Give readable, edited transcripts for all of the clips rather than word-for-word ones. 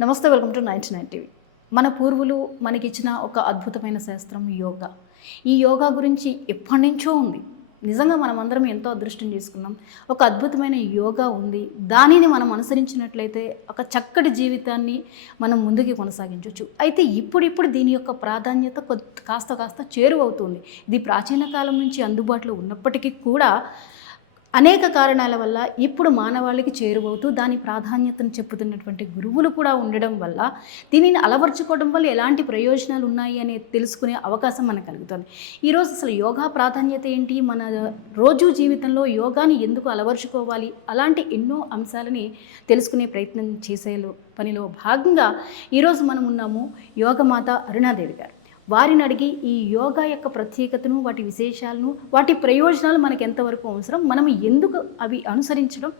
నమస్తే, welcome to 99 TV. మన పూర్వులు మనకిచ్చిన ఒక అద్భుతమైన శాస్త్రం యోగా. ఈ యోగా గురించి ఎప్పటి నుంచో ఉంది. నిజంగా మనం అందరం ఎంతో అదృష్టం చేసుకున్నాం. ఒక అద్భుతమైన యోగా ఉంది. దానిని మనం అనుసరించినట్లయితే ఒక చక్కటి జీవితాన్ని మనం ముందుకు కొనసాగించవచ్చు. అయితే ఇప్పుడు దీని యొక్క ప్రాధాన్యత కాస్త చేరువవుతుంది. ఇది ప్రాచీన కాలం నుంచి అందుబాటులో ఉన్నప్పటికీ కూడా అనేక కారణాల వల్ల ఇప్పుడు మానవాళికి చేరువవుతూ దాని ప్రాధాన్యతను చెప్పుతున్నటువంటి గురువులు కూడా ఉండడం వల్ల దీనిని అలవర్చుకోవడం వల్ల ఎలాంటి ప్రయోజనాలు ఉన్నాయి అని తెలుసుకునే అవకాశం మనకు కలుగుతుంది. ఈరోజు అసలు యోగా ప్రాధాన్యత ఏంటి, మన రోజు జీవితంలో యోగాని ఎందుకు అలవర్చుకోవాలి, అలాంటి ఎన్నో అంశాలని తెలుసుకునే ప్రయత్నం చేసే పనిలో భాగంగా ఈరోజు మనం ఉన్నాము యోగమాత అరుణాదేవి గారు. వారిని అడిగి ఈ యోగా యొక్క ప్రత్యేకతను, వాటి విశేషాలను, వాటి ప్రయోజనాలు మనకు ఎంతవరకు అవసరం, మనం ఎందుకు అవి అనుసరించడం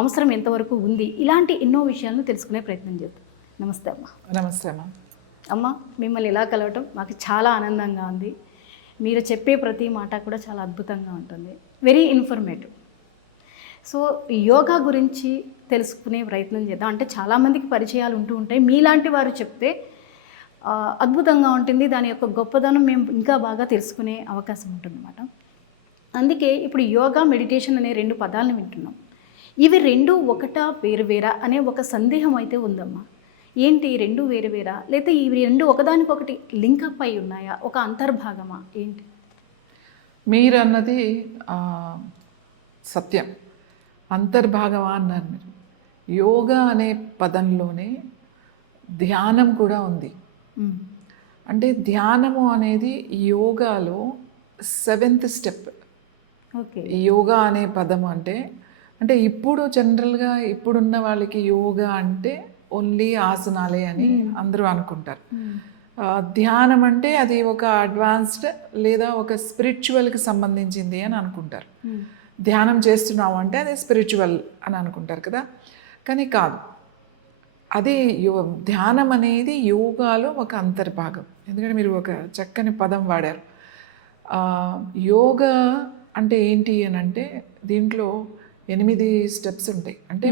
అవసరం ఎంతవరకు ఉంది, ఇలాంటి ఎన్నో విషయాలను తెలుసుకునే ప్రయత్నం చేద్దాం. నమస్తే అమ్మ. నమస్తే అమ్మ. అమ్మ, మిమ్మల్ని ఇలా కలవటం మాకు చాలా ఆనందంగా ఉంది. మీరు చెప్పే ప్రతి మాట కూడా చాలా అద్భుతంగా ఉంటుంది, వెరీ ఇన్ఫర్మేటివ్. సో యోగా గురించి తెలుసుకునే ప్రయత్నం చేద్దాం. అంటే చాలామందికి పరిచయాలు ఉంటూ ఉంటాయి, మీలాంటి వారు చెప్తే అద్భుతంగా ఉంటుంది. దాని యొక్క గొప్పదనం మేము ఇంకా బాగా తెలుసుకునే అవకాశం ఉంటుందన్నమాట. అందుకే ఇప్పుడు యోగా, మెడిటేషన్ అనే రెండు పదాలను వింటున్నాం. ఇవి రెండు ఒకటా వేరువేరా అనే ఒక సందేహం అయితే ఉందమ్మా. ఏంటి రెండు వేరువేరా, లేకపోతే ఇవి రెండు ఒకదానికొకటి లింకప్ అయి ఉన్నాయా, ఒక అంతర్భాగమా ఏంటి? మీరు అన్నది సత్యం. అంతర్భాగమా అన్నారు మీరు. యోగా అనే పదంలోనే ధ్యానం కూడా ఉంది. అంటే ధ్యానము అనేది యోగాలో 7th స్టెప్. ఓకే. యోగా అనే పదము అంటే ఇప్పుడు జనరల్గా ఇప్పుడున్న వాళ్ళకి యోగా అంటే ఓన్లీ ఆసనాలే అని అందరూ అనుకుంటారు. ధ్యానం అంటే అది ఒక అడ్వాన్స్డ్ లేదా ఒక స్పిరిచువల్కి సంబంధించింది అని అనుకుంటారు. ధ్యానం చేస్తున్నాము అంటే అది స్పిరిచువల్ అని అనుకుంటారు కదా, కానీ కాదు. అది ధ్యానం అనేది యోగాలో ఒక అంతర్భాగం. ఎందుకంటే మీరు ఒక చక్కని పదం వాడారు. యోగా అంటే ఏంటి అని అంటే దీంట్లో 8 స్టెప్స్ ఉంటాయి. అంటే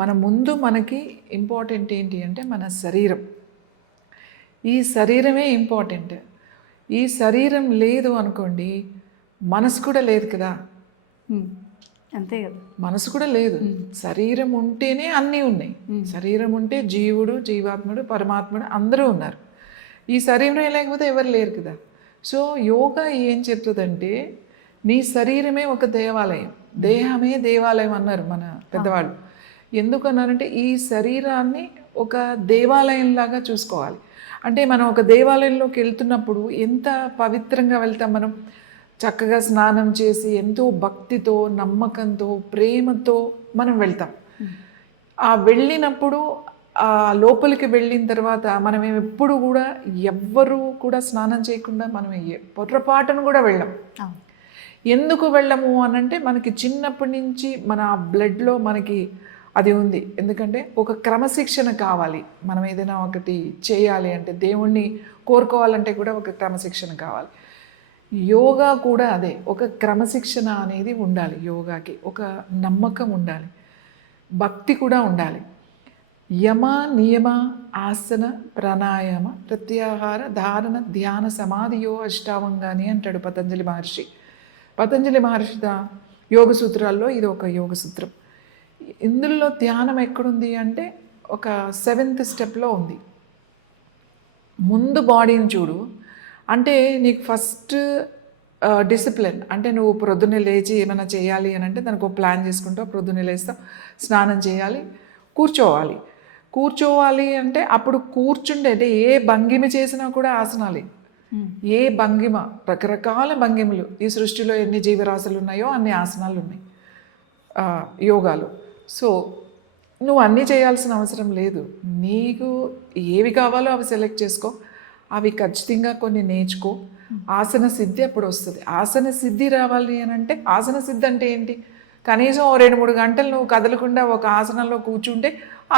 మన ముందు మనకి ఇంపార్టెంట్ ఏంటి అంటే మన శరీరం. ఈ శరీరమే ఇంపార్టెంట్. ఈ శరీరం లేదు అనుకోండి, మనసు కూడా లేదు కదా. అంతే కదా, మనసు కూడా లేదు. శరీరం ఉంటేనే అన్నీ ఉన్నాయి. శరీరం ఉంటే జీవుడు, జీవాత్ముడు, పరమాత్ముడు అందరూ ఉన్నారు. ఈ శరీరం లేకపోతే ఎవరు లేరు కదా. సో యోగా ఏం చెప్తుందంటే నీ శరీరమే ఒక దేవాలయం, దేహమే దేవాలయం అన్నారు మన పెద్దవాళ్ళు. ఎందుకు అన్నారంటే ఈ శరీరాన్ని ఒక దేవాలయంలాగా చూసుకోవాలి. అంటే మనం ఒక దేవాలయంలోకి వెళ్తున్నప్పుడు ఎంత పవిత్రంగా వెళ్తాం. మనం చక్కగా స్నానం చేసి ఎంతో భక్తితో, నమ్మకంతో, ప్రేమతో మనం వెళ్తాం. ఆ వెళ్ళినప్పుడు ఆ లోపలికి వెళ్ళిన తర్వాత మనం ఎప్పుడు కూడా ఎవ్వరూ కూడా స్నానం చేయకుండా మనం పొరపాటును కూడా వెళ్ళాం. ఎందుకు వెళ్ళము అనంటే మనకి చిన్నప్పటి నుంచి మన బ్లడ్లో మనకి అది ఉంది. ఎందుకంటే ఒక క్రమశిక్షణ కావాలి. మనం ఏదైనా ఒకటి చేయాలి అంటే, దేవుణ్ణి కోరుకోవాలంటే కూడా ఒక క్రమశిక్షణ కావాలి. యోగా కూడా అదే, ఒక క్రమశిక్షణ అనేది ఉండాలి. యోగాకి ఒక నమ్మకం ఉండాలి, భక్తి కూడా ఉండాలి. యమ, నియమ, ఆసన, ప్రాణాయామ, ప్రత్యాహార, ధారణ, ధ్యాన, సమాధియో అష్టాంగాని అంటాడు పతంజలి మహర్షి. పతంజలి మహర్షి యోగ సూత్రాల్లో ఇది ఒక యోగ సూత్రం. ఇందులో ధ్యానం ఎక్కడుంది అంటే ఒక 7th స్టెప్లో ఉంది. ముందు బాడీని చూడు. అంటే నీకు ఫస్ట్ డిసిప్లిన్ అంటే నువ్వు ప్రొద్దున్నే లేచి ఏమైనా చేయాలి అని అంటే దానికి ఒక ప్లాన్ చేసుకుంటావు. ప్రొద్దున్నే లేస్తావు, స్నానం చేయాలి, కూర్చోవాలి అంటే అప్పుడు కూర్చుండే అంటే ఏ భంగిమ చేసినా కూడా ఆసనాలే. ఏ భంగిమ, రకరకాల భంగిమలు ఈ సృష్టిలో ఎన్ని జీవరాశులు ఉన్నాయో అన్ని ఆసనాలు ఉన్నాయి యోగాలో. సో నువ్వు అన్నీ చేయాల్సిన అవసరం లేదు. నీకు ఏవి కావాలో అవి సెలెక్ట్ చేసుకో, అవి ఖచ్చితంగా కొన్ని నేర్చుకో. ఆసన సిద్ధి అప్పుడు వస్తుంది. ఆసన సిద్ధి రావాలి అని అంటే, ఆసన సిద్ధి అంటే ఏంటి? కనీసం 2-3 గంటలు నువ్వు కదలకుండా ఒక ఆసనంలో కూర్చుంటే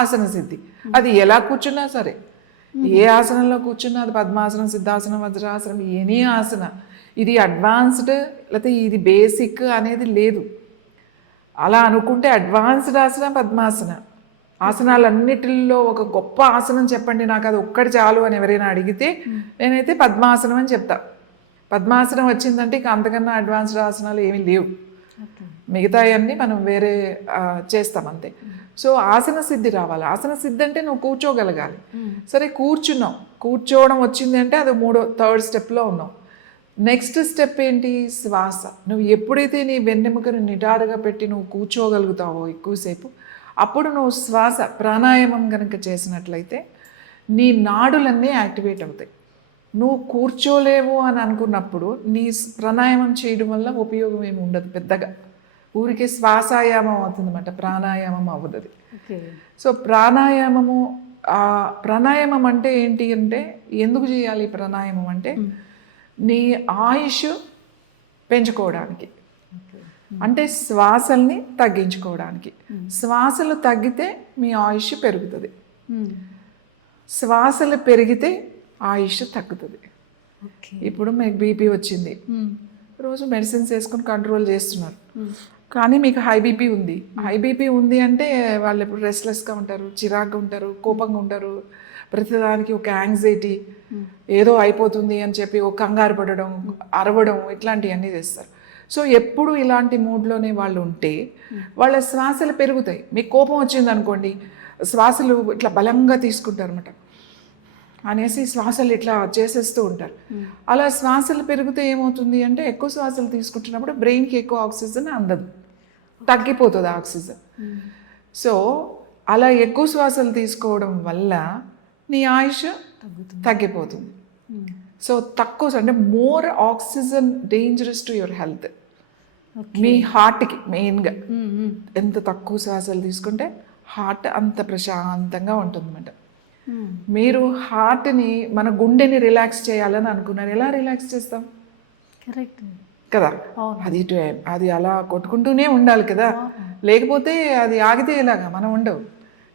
ఆసన సిద్ధి. అది ఎలా కూర్చున్నా సరే, ఏ ఆసనంలో కూర్చున్నా, అది పద్మాసనం, సిద్ధాసనం, వజ్రాసనం, ఎనీ ఆసన. ఇది అడ్వాన్స్డ్ లేకపోతే ఇది బేసిక్ అనేది లేదు. అలా అనుకుంటే అడ్వాన్స్డ్ ఆసన పద్మాసన, ఆసనాలన్నిటిల్లో ఒక గొప్ప ఆసనం చెప్పండి నాకు అది ఒక్కటి చాలు అని ఎవరైనా అడిగితే నేనైతే పద్మాసనం అని చెప్తా. పద్మాసనం వచ్చిందంటే ఇక అంతకన్నా అడ్వాన్స్డ్ ఆసనాలు ఏమీ లేవు. మిగతా అన్నీ మనం వేరే చేస్తాం అంతే. సో ఆసన సిద్ధి రావాలి. ఆసన సిద్ధి అంటే నువ్వు కూర్చోగలగాలి. సరే కూర్చున్నావు, కూర్చోవడం వచ్చింది అంటే అది థర్డ్ స్టెప్లో ఉన్నావు. నెక్స్ట్ స్టెప్ ఏంటి? శ్వాస. నువ్వు ఎప్పుడైతే నీ వెన్నెముకను నిటారుగా పెట్టి నువ్వు కూర్చోగలుగుతావో ఎక్కువసేపు, అప్పుడు నువ్వు శ్వాస ప్రాణాయామం కనుక చేసినట్లయితే నీ నాడులన్నీ యాక్టివేట్ అవుతాయి. నువ్వు కూర్చోలేవు అని అనుకున్నప్పుడు నీ ప్రాణాయామం చేయడం వల్ల ఉపయోగం ఏమి ఉండదు పెద్దగా. ఊరికే శ్వాసాయామం అవుతుందన్నమాట, ప్రాణాయామం అవ్వదు. సో ప్రాణాయామం అంటే ఏంటి అంటే, ఎందుకు చేయాలి ప్రాణాయామం అంటే నీ ఆయుష్ పెంచుకోవడానికి, అంటే శ్వాసల్ని తగ్గించుకోవడానికి. శ్వాసలు తగ్గితే మీ ఆయుష్ పెరుగుతుంది, శ్వాసలు పెరిగితే ఆయుష్ తగ్గుతుంది. ఇప్పుడు మీకు బీపీ వచ్చింది, రోజు మెడిసిన్స్ వేసుకొని కంట్రోల్ చేస్తున్నారు, కానీ మీకు హై బీపీ ఉంది. హై బీపీ ఉంది అంటే వాళ్ళు ఎప్పుడు రెస్ట్లెస్గా ఉంటారు, చిరాగ్గా ఉంటారు, కోపంగా ఉంటారు, ప్రతిదానికి ఒక యాంగ్జైటీ, ఏదో అయిపోతుంది అని చెప్పి ఒక కంగారు పడడం, అరవడం, ఇట్లాంటివన్నీ చేస్తారు. సో ఎప్పుడు ఇలాంటి మూడ్లోనే వాళ్ళు ఉంటే వాళ్ళ శ్వాసలు పెరుగుతాయి. మీకు కోపం వచ్చింది అనుకోండి, శ్వాసలు ఇట్లా బలంగా తీసుకుంటారు అన్నమాట అనేసి శ్వాసలు ఇట్లా చేసేస్తూ ఉంటారు. అలా శ్వాసలు పెరిగితే ఏమవుతుంది అంటే, ఎక్కువ శ్వాసలు తీసుకుంటున్నప్పుడు బ్రెయిన్కి ఎక్కువ ఆక్సిజన్ అందదు, తగ్గిపోతుంది ఆక్సిజన్. సో అలా ఎక్కువ శ్వాసలు తీసుకోవడం వల్ల నీ ఆయుష్ తగ్గిపోతుంది. సో తక్కువ అంటే more oxygen dangerous to your health. మీ హార్ట్కి మెయిన్గా ఎంత తక్కువ శ్వాసలు తీసుకుంటే హార్ట్ అంత ప్రశాంతంగా ఉంటుందన్నమాట. మీరు హార్ట్ని, మన గుండెని రిలాక్స్ చేయాలని అనుకున్నారు, ఎలా రిలాక్స్ చేస్తాం? కరెక్ట్ కదా, అది అలా కొట్టుకుంటూనే ఉండాలి కదా, లేకపోతే అది ఆగితే ఎలాగా, మనం ఉండవు.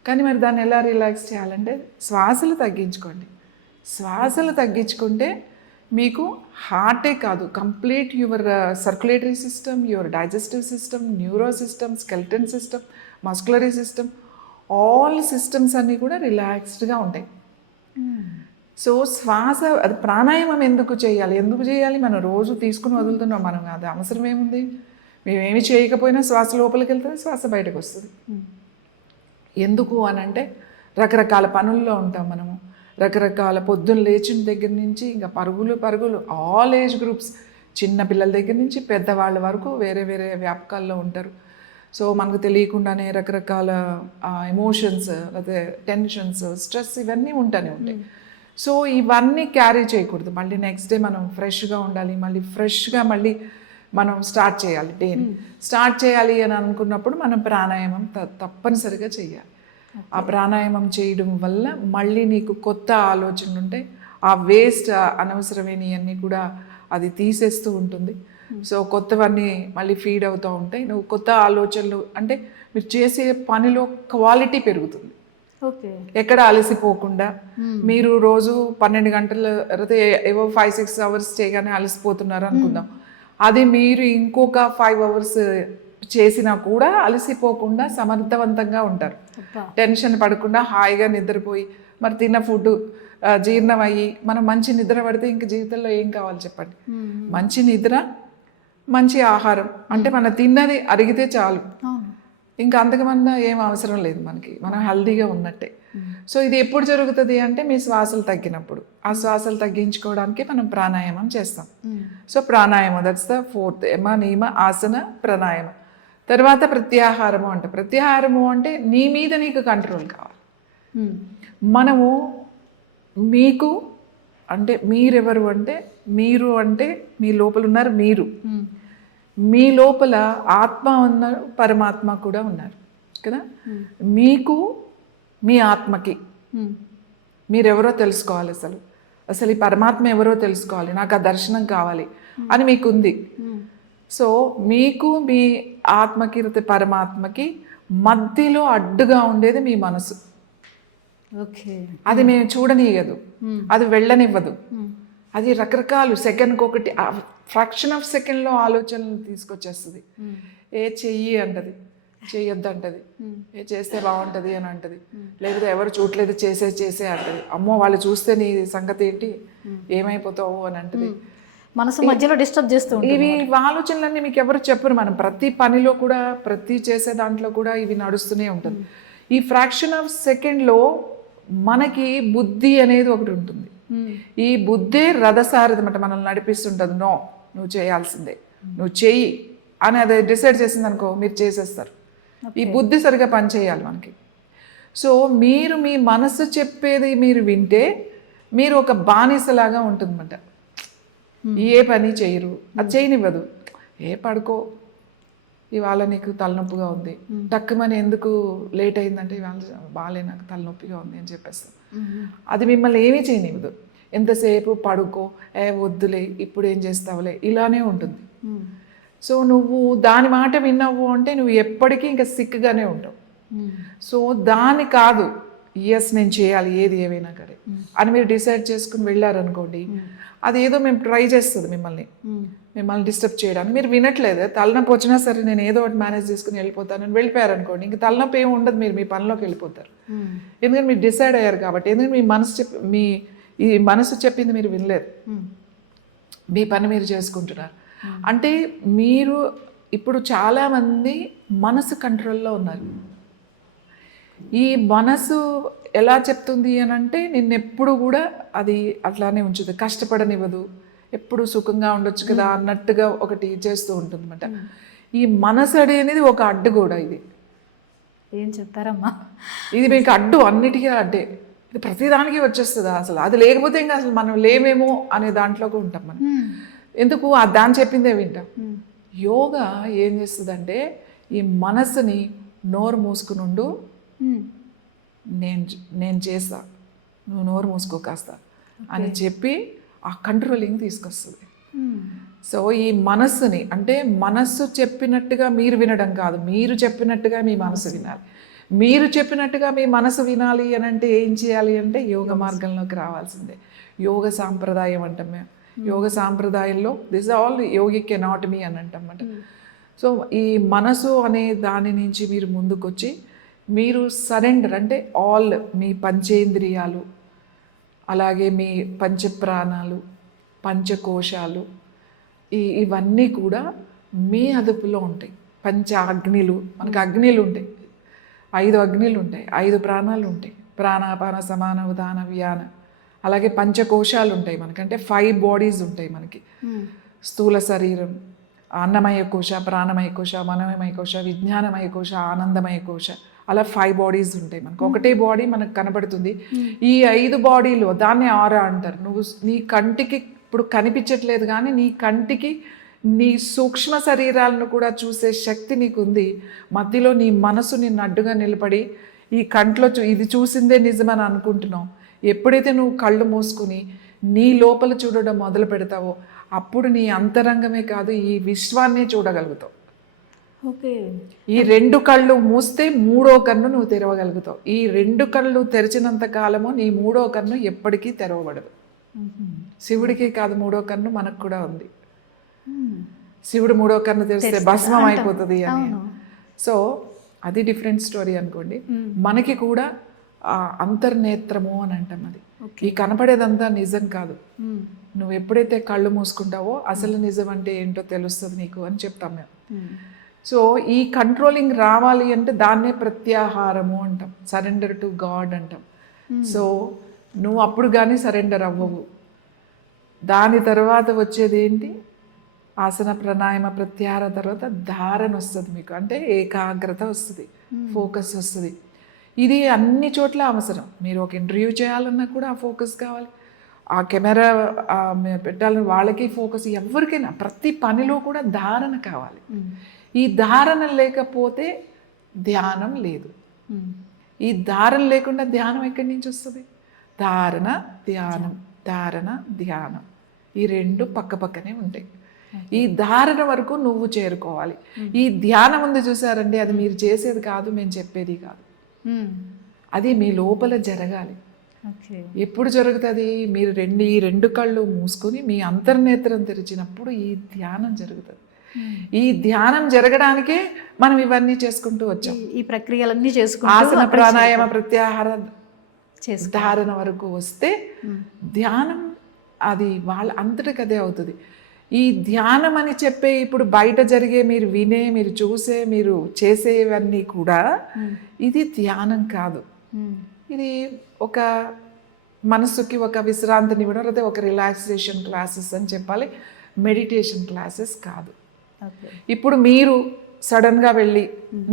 కానీ మరి దాన్ని ఎలా రిలాక్స్ చేయాలంటే శ్వాసలు తగ్గించుకోండి. శ్వాసలు తగ్గించుకుంటే మీకు హార్టే కాదు, complete your circulatory system, your digestive system, neuro system, skeleton system, muscular system, all systems అన్నీ కూడా రిలాక్స్డ్గా ఉంటాయి. సో శ్వాస, అది ప్రాణాయామం ఎందుకు చేయాలి? మనం రోజు తీసుకుని వదులుతున్నాం, మనం అది అవసరం ఏముంది? మేమేమి చేయకపోయినా శ్వాస లోపలికి వెళ్తుంది, శ్వాస బయటకు వస్తుంది. ఎందుకు అని అంటే రకరకాల పనుల్లో ఉంటాం మనము, రకరకాల పొద్దున్న లేచిన దగ్గర నుంచి ఇంకా పరుగులు, ఆల్ ఏజ్ గ్రూప్స్, చిన్న పిల్లల దగ్గర నుంచి పెద్దవాళ్ళ వరకు వేరే వేరే వ్యాపకాల్లో ఉంటారు. సో మనకు తెలియకుండానే రకరకాల ఎమోషన్స్, లేకపోతే టెన్షన్స్, స్ట్రెస్ ఇవన్నీ ఉంటానే ఉంటాయి. సో ఇవన్నీ క్యారీ చేయకూడదు. మళ్ళీ నెక్స్ట్ డే మనం ఫ్రెష్గా ఉండాలి, మళ్ళీ ఫ్రెష్గా మనం స్టార్ట్ చేయాలి. డేని స్టార్ట్ చేయాలి అని అనుకున్నప్పుడు మనం ప్రాణాయామం తప్పనిసరిగా చేయాలి. ఆ ప్రాణాయామం చేయడం వల్ల మళ్ళీ నీకు కొత్త ఆలోచనలు ఉంటాయి. ఆ వేస్ట్, అనవసరమైనవన్నీ కూడా అది తీసేస్తూ ఉంటుంది. సో కొత్తవన్నీ మళ్ళీ ఫీడ్ అవుతూ ఉంటాయి. నువ్వు కొత్త ఆలోచనలు అంటే మీరు చేసే పనిలో క్వాలిటీ పెరుగుతుంది. ఎక్కడ అలసిపోకుండా, మీరు రోజు 12 గంటలు అయితే ఏవో 5-6 అవర్స్ చేయగానే అలసిపోతున్నారు అనుకుందాం, అది మీరు ఇంకొక 5 అవర్స్ చేసినా కూడా అలసిపోకుండా సమర్థవంతంగా ఉంటారు. టెన్షన్ పడకుండా హాయిగా నిద్రపోయి, మరి తిన్న ఫుడ్ జీర్ణం అయ్యి మనం మంచి నిద్ర పడితే ఇంక జీవితంలో ఏం కావాలి చెప్పండి? మంచి నిద్ర, మంచి ఆహారం, అంటే మనం తిన్నది అరిగితే చాలు, ఇంకా అంతకమన్నా ఏం అవసరం లేదు మనకి, మనం హెల్తీగా ఉన్నట్టే. సో ఇది ఎప్పుడు జరుగుతుంది అంటే మీ శ్వాసలు తగ్గినప్పుడు. ఆ శ్వాసలు తగ్గించుకోవడానికి మనం ప్రాణాయామం చేస్తాం. సో ప్రాణాయామం, దట్స్ ద 4th, యమ నియమ ఆసన ప్రాణాయామం. తర్వాత ప్రత్యాహారము అంటే, ప్రత్యాహారము అంటే నీ మీద నీకు కంట్రోల్ కావాలి. మనము మీకు అంటే మీరెవరు అంటే, మీరు అంటే మీ లోపల ఉన్నారు, మీరు మీ లోపల ఆత్మ ఉన్నారు, పరమాత్మ కూడా ఉన్నారు కదా. మీకు, మీ ఆత్మకి మీరెవరో తెలుసుకోవాలి. అసలు ఈ పరమాత్మ ఎవరో తెలుసుకోవాలి, నాకు ఆ దర్శనం కావాలి అని మీకు ఉంది. సో మీకు, మీ ఆత్మకి, పరమాత్మకి మధ్యలో అడ్డుగా ఉండేది మీ మనసు. అది మేము చూడనీయదు, అది వెళ్ళనివ్వదు. అది రకరకాలు సెకండ్కి ఒకటి, ఫ్రాక్షన్ ఆఫ్ సెకండ్లో ఆలోచనలు తీసుకొచ్చేస్తుంది. ఏ చెయ్యి అంటది, చేయొద్దు అంటది, ఏ చేస్తే బాగుంటుంది అని అంటది, లేకపోతే ఎవరు చూడలేదు చేసే అంటది. అమ్మో వాళ్ళు చూస్తే నీ సంగతి ఏంటి, ఏమైపోతావు అని అంటది. మనసు మధ్యలో డిస్టర్బ్ చేస్తూ ఉంటుంది. ఇవి ఆలోచనలన్నీ మీకు ఎవరు చెప్పరు. మనం ప్రతి పనిలో కూడా, ప్రతి చేసే దాంట్లో కూడా ఇవి నడుస్తూనే ఉంటుంది. ఈ ఫ్రాక్షన్ ఆఫ్ సెకండ్లో మనకి బుద్ధి అనేది ఒకటి ఉంటుంది. ఈ బుద్ధే రథసారథి అన్నమాట, మనల్ని నడిపిస్తుంటుంది. నో, నువ్వు చేయాల్సిందే, నువ్వు చెయ్యి అని అది డిసైడ్ చేసింది అనుకో, మీరు చేసేస్తారు. ఈ బుద్ధి సరిగా పనిచేయాలి మనకి. సో మీరు మీ మనసు చెప్పేది మీరు వింటే మీరు ఒక బానిసలాగా ఉంటుందన్నమాట. ఏ పని చేయరు, అది చేయనివ్వదు. పడుకో, ఇవాళ నీకు తలనొప్పిగా ఉంది, టక్కుమని ఎందుకు లేట్ అయిందంటే ఇవాళ బాగాలే నాకు తలనొప్పిగా ఉంది అని చెప్పేస్తాం. అది మిమ్మల్ని ఏమీ చేయనివ్వదు. ఎంతసేపు పడుకో, వద్దులే ఇప్పుడు ఏం చేస్తావులే, ఇలానే ఉంటుంది. సో నువ్వు దాని మాట విన్నావు అంటే నువ్వు ఎప్పటికీ ఇంకా సిక్గానే ఉంటావు. సో దాని కాదు, ఎస్ నేను చేయాలి ఏది ఏవైనా సరే అని మీరు డిసైడ్ చేసుకుని వెళ్ళారనుకోండి, అదేదో మేము ట్రై చేస్తుంది మిమ్మల్ని డిస్టర్బ్ చేయడానికి. మీరు వినట్లేదు, తలనొప్పి వచ్చినా సరే నేను ఏదో ఒకటి మేనేజ్ చేసుకుని వెళ్ళిపోతాను అని వెళ్ళిపోయారనుకోండి, ఇంక తలనొప్పి ఏమి ఉండదు, మీరు మీ పనిలోకి వెళ్ళిపోతారు. ఎందుకంటే మీరు డిసైడ్ అయ్యారు కాబట్టి. ఎందుకంటే మీ మనసు చెప్పింది మీరు వినలేదు, మీ పని మీరు చేసుకుంటున్నారు. అంటే మీరు ఇప్పుడు చాలామంది మనసు కంట్రోల్లో ఉన్నారు. ఈ మనసు ఎలా చెప్తుంది అని అంటే నిన్నెప్పుడు కూడా అది అట్లానే ఉంచుతుంది, కష్టపడనివ్వదు, ఎప్పుడు సుఖంగా ఉండొచ్చు కదా అన్నట్టుగా ఒకటి చేస్తూ ఉంటుంది అన్నమాట. ఈ మనసు అనేది ఒక అడ్డు కూడా. ఇది ఏం చెప్పారమ్మా, ఇది మీకు అడ్డు, అన్నిటికీ అడ్డే. ఇది ప్రతిదానికి వచ్చేస్తుంది. అసలు అది లేకపోతే ఇంకా అసలు మనం లేమేమో అనే దాంట్లోకి ఉంటాం మనం. ఎందుకు దాన్ని చెప్పిందే వింటాం. యోగా ఏం చేస్తుందంటే ఈ మనసుని నోరు మూసుకుని ఉండు, నేను చేస్తా, నువ్వు నోరు మూసుకో కాస్త అని చెప్పి ఆ కంట్రోలింగ్ తీసుకొస్తుంది. సో ఈ మనస్సుని, అంటే మనస్సు చెప్పినట్టుగా మీరు వినడం కాదు, మీరు చెప్పినట్టుగా మీ మనసు వినాలి. మీరు చెప్పినట్టుగా మీ మనసు వినాలి అని అంటే ఏం చేయాలి అంటే యోగ మార్గంలోకి రావాల్సిందే. యోగ సాంప్రదాయం అంటాం మేము. యోగ సాంప్రదాయంలో దిస్ ఆల్ యోగిక్ ఎనాటమీ అని అంటమాట. సో ఈ మనసు అనే దాని నుంచి మీరు ముందుకొచ్చి మీరు సరెండర్, అంటే ఆల్ మీ పంచేంద్రియాలు, అలాగే మీ పంచప్రాణాలు, పంచకోశాలు, ఇవన్నీ కూడా మీ అదుపులో ఉంటాయి. పంచ అగ్నిలు, మనకు అగ్నిలు ఉంటాయి, 5 అగ్నిలు ఉంటాయి, 5 ప్రాణాలు ఉంటాయి, ప్రాణాపాన సమాన ఉదాన వ్యాన. అలాగే పంచకోశాలు ఉంటాయి మనకంటే 5 బాడీస్ ఉంటాయి మనకి. స్థూల శరీరం, అన్నమయ కోశ, ప్రాణమయ కోశ, మనోమయ కోశ, విజ్ఞానమయ కోశ, ఆనందమయ కోశ, అలా 5 బాడీస్ ఉంటాయి మనకు. ఒకటే బాడీ మనకు కనబడుతుంది. ఈ 5 బాడీలో దాన్ని ఆరా అంటారు. నువ్వు నీ కంటికి ఇప్పుడు కనిపించట్లేదు కానీ నీ కంటికి నీ సూక్ష్మ శరీరాలను కూడా చూసే శక్తి నీకుంది. మధ్యలో నీ మనసు నిన్ను అడ్డుగా నిలబడి ఈ కంట్లో ఇది చూసిందే నిజమని అనుకుంటున్నావు. ఎప్పుడైతే నువ్వు కళ్ళు మూసుకుని నీ లోపల చూడడం మొదలు పెడతావో అప్పుడు నీ అంతరంగమే కాదు ఈ విశ్వాన్నే చూడగలుగుతావు. ఓకే. ఈ 2 కళ్ళు మూస్తే 3వ కన్ను నువ్వు తెరవగలుగుతావు. ఈ 2 కళ్ళు తెరిచినంత కాలము నీ 3వ కన్ను ఎప్పటికీ తెరవబడదు. శివుడికి కాదు 3వ కన్ను, మనకు కూడా ఉంది. శివుడు 3వ కన్ను తెరిస్తే భస్మం అయిపోతుంది అని. సో అది డిఫరెంట్ స్టోరీ అనుకోండి. మనకి కూడా అంతర్నేత్రము అని అంటాం. అది ఈ కనపడేదంతా నిజం కాదు. నువ్వు ఎప్పుడైతే కళ్ళు మూసుకుంటావో అసలు నిజం అంటే ఏంటో తెలుస్తుంది నీకు అని చెప్తాం మేము. సో ఈ కంట్రోలింగ్ రావాలి అంటే దాన్నే ప్రత్యాహారము అంటాం, సరెండర్ టు గాడ్ అంటాం. సో నువ్వు అప్పుడు కానీ సరెండర్ అవ్వవు. దాని తర్వాత వచ్చేది ఏంటి, ఆసన ప్రాణాయామ ప్రత్యాహార తర్వాత ధారణ వస్తుంది మీకు, అంటే ఏకాగ్రత వస్తుంది, ఫోకస్ వస్తుంది. ఇది అన్ని చోట్ల అవసరం. మీరు ఒక ఇంటర్వ్యూ చేయాలన్నా కూడా ఆ ఫోకస్ కావాలి, ఆ కెమెరా పెట్టాలని వాళ్ళకి ఫోకస్, ఎవరికైనా ప్రతి పనిలో కూడా ధారణ కావాలి. ఈ ధారణ లేకపోతే ధ్యానం లేదు. ఈ ధారణ లేకుండా ధ్యానం ఎక్కడి నుంచి వస్తుంది? ధారణ ధ్యానం, ధారణ ధ్యానం, ఈ 2 పక్క పక్కనే ఉంటాయి. ఈ ధారణ వరకు నువ్వు చేరుకోవాలి. ఈ ధ్యానం ఉంది చూసారండి, అది మీరు చేసేది కాదు, మేము చెప్పేది కాదు, అది మీ లోపల జరగాలి. ఎప్పుడు జరుగుతుంది? మీరు ఈ 2 కళ్ళు మూసుకొని మీ అంతర్నేత్రం తెరిచినప్పుడు ఈ ధ్యానం జరుగుతుంది. ఈ ధ్యానం జరగడానికే మనం ఇవన్నీ చేసుకుంటూ వచ్చాం. ఈ ప్రక్రియలన్నీ చేసుకుంటూ ఆసన ప్రాణాయామ ప్రత్యాహార చేసుకో ధారణ వరకు వస్తే ధ్యానం అది వాళ్ళ అంతటికి అదే అవుతుంది. ఈ ధ్యానం అని చెప్పే ఇప్పుడు బయట జరిగే మీరు వినే, మీరు చూసే, మీరు చేసేవన్నీ కూడా ఇది ధ్యానం కాదు. ఇది ఒక మనసుకి ఒక విశ్రాంతిని ఇవ్వడం, లేదా ఒక రిలాక్సేషన్ క్లాసెస్ అని చెప్పాలి, మెడిటేషన్ క్లాసెస్ కాదు. ఇప్పుడు మీరు సడన్గా వెళ్ళి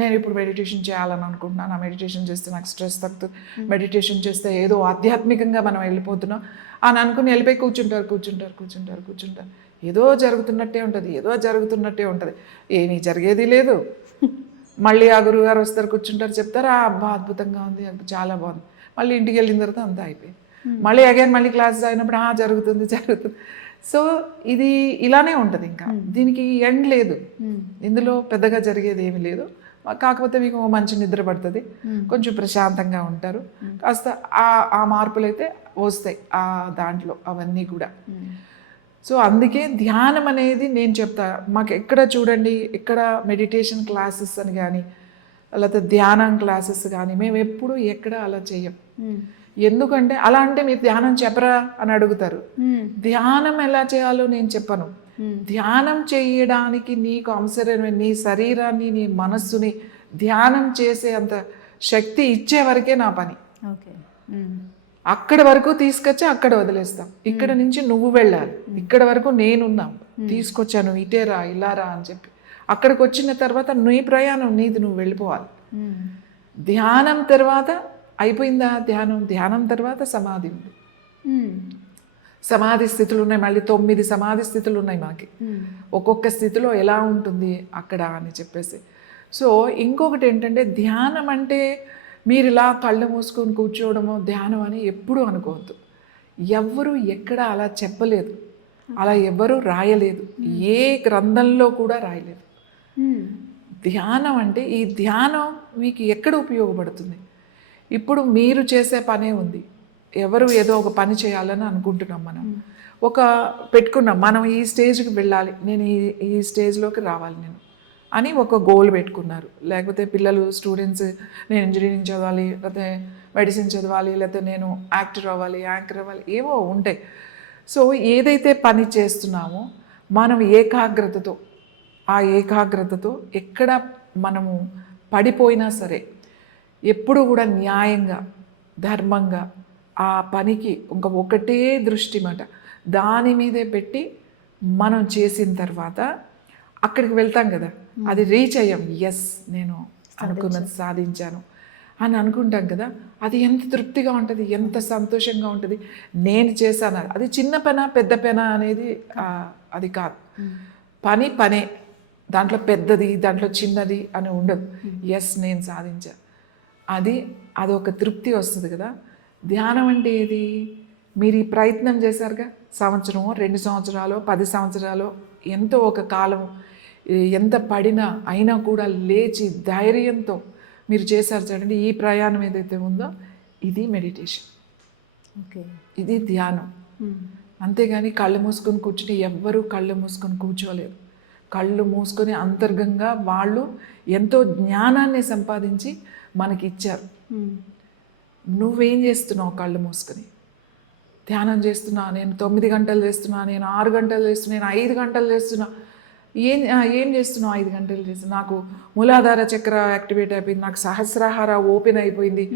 నేను ఇప్పుడు మెడిటేషన్ చేయాలని అనుకుంటున్నాను, ఆ మెడిటేషన్ చేస్తే నాకు స్ట్రెస్ తగ్గుతుంది, మెడిటేషన్ చేస్తే ఏదో ఆధ్యాత్మికంగా మనం వెళ్ళిపోతున్నాం అని అనుకుని వెళ్ళిపోయి కూర్చుంటారు. ఏదో జరుగుతున్నట్టే ఉంటుంది, ఏమీ జరిగేది లేదు. మళ్ళీ ఆ గురువు గారు వస్తారు, కూర్చుంటారు, చెప్తారు, అబ్బా అద్భుతంగా ఉంది, చాలా బాగుంది. మళ్ళీ ఇంటికి వెళ్ళిన తర్వాత అంతా అయిపోయింది. మళ్ళీ అగైన్ మళ్ళీ క్లాసెస్ అయినప్పుడు జరుగుతుంది. సో ఇది ఇలానే ఉంటుంది, ఇంకా దీనికి ఎండ్ లేదు. ఇందులో పెద్దగా జరిగేది ఏమీ లేదు. కాకపోతే మీకు మంచి నిద్ర పడుతుంది, కొంచెం ప్రశాంతంగా ఉంటారు, కాస్త ఆ మార్పులు అయితే వస్తాయి ఆ దాంట్లో అవన్నీ కూడా. సో అందుకే ధ్యానం అనేది నేను చెప్తా, మాకు ఎక్కడ చూడండి, ఎక్కడ మెడిటేషన్ క్లాసెస్ అని కానీ లేకపోతే ధ్యానం క్లాసెస్ కానీ మేము ఎప్పుడు ఎక్కడ అలా చెయ్యం. ఎందుకంటే అలా అంటే మీరు ధ్యానం చెప్పరా అని అడుగుతారు. ధ్యానం ఎలా చేయాలో నేను చెప్పను. ధ్యానం చేయడానికి నీకు అవసరమైన నీ శరీరాన్ని, నీ మనస్సుని ధ్యానం చేసే అంత శక్తి ఇచ్చే వరకే నా పని. అక్కడి వరకు తీసుకొచ్చి అక్కడ వదిలేస్తాం. ఇక్కడ నుంచి నువ్వు వెళ్ళాలి, ఇక్కడ వరకు నేనున్నాను, తీసుకొచ్చాను, ఇటేరా ఇలారా అని చెప్పి అక్కడికి వచ్చిన తర్వాత నీ ప్రయాణం నీది, నువ్వు వెళ్ళిపోవాలి. ధ్యానం తర్వాత అయిపోయిందా ధ్యానం తర్వాత సమాధి ఉంది. సమాధి స్థితులు ఉన్నాయి, మళ్ళీ 9 సమాధి స్థితులు ఉన్నాయి మనకి. ఒక్కొక్క స్థితిలో ఎలా ఉంటుంది అక్కడ అని చెప్పేసి. సో ఇంకొకటి ఏంటంటే ధ్యానం అంటే మీరు ఇలా కళ్ళు మూసుకొని కూర్చోవడమో ధ్యానం అని ఎప్పుడూ అనుకోవద్దు. ఎవ్వరూ ఎక్కడ అలా చెప్పలేదు, అలా ఎవ్వరూ రాయలేదు, ఏ గ్రంథంలో కూడా రాయలేదు. ధ్యానం అంటే ఈ ధ్యానం మీకు ఎక్కడ ఉపయోగపడుతుంది? ఇప్పుడు మీరు చేసే పనే ఉంది, ఎవరు ఏదో ఒక పని చేయాలని అనుకుంటున్నాం, మనం పెట్టుకున్నాం, మనం ఈ స్టేజ్కి వెళ్ళాలి, నేను ఈ స్టేజ్లోకి రావాలి నేను అని ఒక గోల్ పెట్టుకున్నారు. లేకపోతే పిల్లలు, స్టూడెంట్స్, నేను ఇంజనీరింగ్ చదవాలి, లేకపోతే మెడిసిన్ చదవాలి, లేకపోతే నేను యాంకర్ అవ్వాలి, ఏవో ఉంటాయి. సో ఏదైతే పని చేస్తున్నామో మనం ఆ ఏకాగ్రతతో ఎక్కడ మనము పడిపోయినా సరే ఎప్పుడు కూడా న్యాయంగా, ధర్మంగా ఆ పనికి ఒకటే దృష్టి మాట దాని మీదే పెట్టి మనం చేసిన తర్వాత అక్కడికి వెళ్తాం కదా, అది రీచ్ అయ్యాం, ఎస్ నేను అనుకున్నది సాధించాను అని అనుకుంటాం కదా, అది ఎంత తృప్తిగా ఉంటుంది, ఎంత సంతోషంగా ఉంటుంది. నేను చేశాను, అది చిన్న పనా పెద్ద పనా అనేది అది కాదు. పనే, దాంట్లో పెద్దది దాంట్లో చిన్నది అని ఉండదు. ఎస్ నేను సాధించా, అది ఒక తృప్తి వస్తుంది కదా. ధ్యానం అంటే ఏది? మీరు ఈ ప్రయత్నం చేశారుగా, సంవత్సరమో 2 సంవత్సరాలు 10 సంవత్సరాలు ఎంతో ఒక కాలం, ఎంత పడినా అయినా కూడా లేచి ధైర్యంతో మీరు చేశారు చూడండి. ఈ ప్రయాణం ఏదైతే ఉందో ఇది మెడిటేషన్, ఇది ధ్యానం. అంతేగాని కళ్ళు మూసుకొని కూర్చుని ఎవ్వరూ కళ్ళు మూసుకొని కూర్చోలేరు. కళ్ళు మూసుకొని అంతర్గంగా వాళ్ళు ఎంతో జ్ఞానాన్ని సంపాదించి మనకి ఇచ్చారు. నువ్వేం చేస్తున్నావు? కళ్ళు మూసుకొని ధ్యానం చేస్తున్నా, నేను 9 గంటలు చేస్తున్నా, నేను 6 గంటలు చేస్తున్నా, నేను 5 గంటలు చేస్తున్నా. ఏం చేస్తున్నావు? 5 గంటలు చేస్తున్నా, నాకు మూలాధార చక్ర యాక్టివేట్ అయిపోయింది, నాకు సహస్రహార ఓపెన్ అయిపోయింది,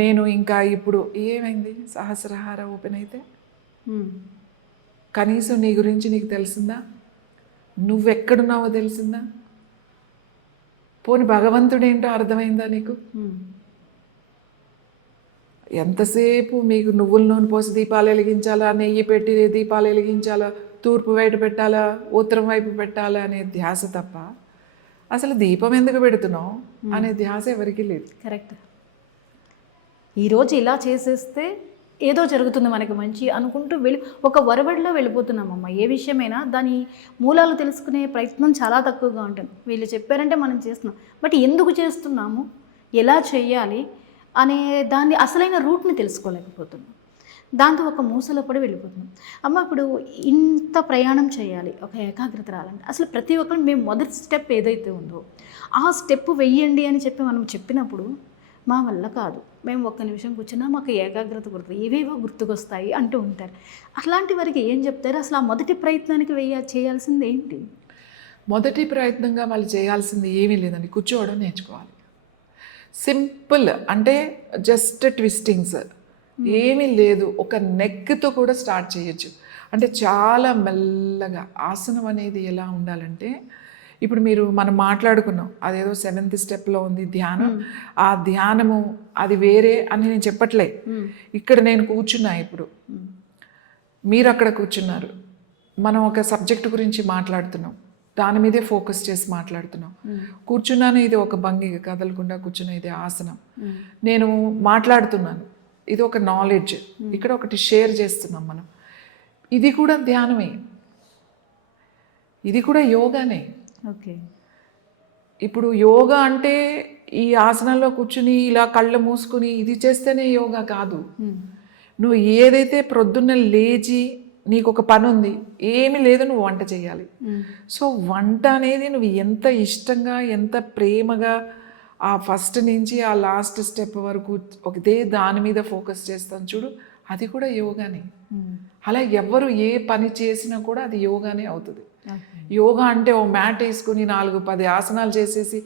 నేను ఇంకా ఇప్పుడు ఏమైంది? సహస్రహార ఓపెన్ అయితే కనీసం నీ గురించి నీకు తెలిసిందా? నువ్వెక్కడున్నావో తెలిసిందా? పోని భగవంతుడేంటో అర్థమైందా నీకు? ఎంతసేపు మీకు నువ్వుల నూనె పోసి దీపాలు వెలిగించాలా, నెయ్యి పెట్టి దీపాలు వెలిగించాలా, తూర్పు వైపు పెట్టాలా, ఉత్తరం వైపు పెట్టాలా అనే ధ్యాస తప్ప అసలు దీపం ఎందుకు పెడుతున్నావు అనే ధ్యాస ఎవరికీ లేదు. కరెక్ట్. ఈరోజు ఇలా చేసేస్తే ఏదో జరుగుతుంది మనకి మంచి అనుకుంటూ ఒక వరవడిలో వెళ్ళిపోతున్నామమ్మ. ఏ విషయమైనా దాని మూలాలు తెలుసుకునే ప్రయత్నం చాలా తక్కువగా ఉంటుంది. వీళ్ళు చెప్పారంటే మనం చేస్తున్నాం, బట్ ఎందుకు చేస్తున్నాము, ఎలా చేయాలి అనే దాన్ని అసలైన రూట్ని తెలుసుకోలేకపోతున్నాం. దాంతో ఒక మూసలో పడి వెళ్ళిపోతున్నాం. అమ్మ ఇప్పుడు ఇంత ప్రయాణం చేయాలి ఒక ఏకాగ్రత రావాలంటే అసలు ప్రతి ఒక్కరు మేము మొదటి స్టెప్ ఏదైతే ఉందో ఆ స్టెప్ వెయ్యండి అని చెప్పి మనం చెప్పినప్పుడు మా వల్ల కాదు, మేము ఒక్క నిమిషం కూర్చున్నా మాకు ఏకాగ్రత గుర్తు ఏవేవో గుర్తుకొస్తాయి అంటూ ఉంటారు. అట్లాంటి వారికి ఏం చెప్తారు? అసలు ఆ మొదటి ప్రయత్నానికి చేయాల్సింది ఏంటి? మొదటి ప్రయత్నంగా వాళ్ళు చేయాల్సింది ఏమీ లేదండి, కూర్చోవడం నేర్చుకోవాలి. సింపుల్, అంటే జస్ట్ ట్విస్టింగ్స్ ఏమీ లేదు. ఒక నెక్తో కూడా స్టార్ట్ చేయొచ్చు. అంటే చాలా మెల్లగా ఆసనం అనేది ఎలా ఉండాలంటే, ఇప్పుడు మనం మాట్లాడుకున్నాం అదేదో 7th స్టెప్లో ఉంది ధ్యానం, ఆ ధ్యానము అది వేరే అని నేను చెప్పట్లే. ఇక్కడ నేను కూర్చున్నా, ఇప్పుడు మీరు అక్కడ కూర్చున్నారు, మనం ఒక సబ్జెక్ట్ గురించి మాట్లాడుతున్నాం, దాని మీదే ఫోకస్ చేసి మాట్లాడుతున్నాం. కూర్చున్నాను, ఇది ఒక భంగి, కదలకుండా కూర్చున్నా, ఇది ఆసనం. నేను మాట్లాడుతున్నాను, ఇది ఒక నాలెడ్జ్, ఇక్కడ ఒకటి షేర్ చేస్తున్నాం మనం. ఇది కూడా ధ్యానమే, ఇది కూడా యోగానే. ఓకే, ఇప్పుడు యోగా అంటే ఈ ఆసనంలో కూర్చుని ఇలా కళ్ళు మూసుకుని ఇది చేస్తేనే యోగా కాదు. నువ్వు ఏదైతే ప్రొద్దున్న లేచి నీకు ఒక పని ఉంది, ఏమీ లేదు, నువ్వు వంట చేయాలి. సో వంట అనేది నువ్వు ఎంత ఇష్టంగా, ఎంత ప్రేమగా ఆ ఫస్ట్ నుంచి ఆ లాస్ట్ స్టెప్ వరకు ఒకటే దాని మీద ఫోకస్ చేస్తాను చూడు, అది కూడా యోగానే. అలా ఎవరు ఏ పని చేసినా కూడా అది యోగానే అవుతుంది. యోగా అంటే ఓ మ్యాట్ వేసుకుని 4-10 ఆసనాలు చేసేసి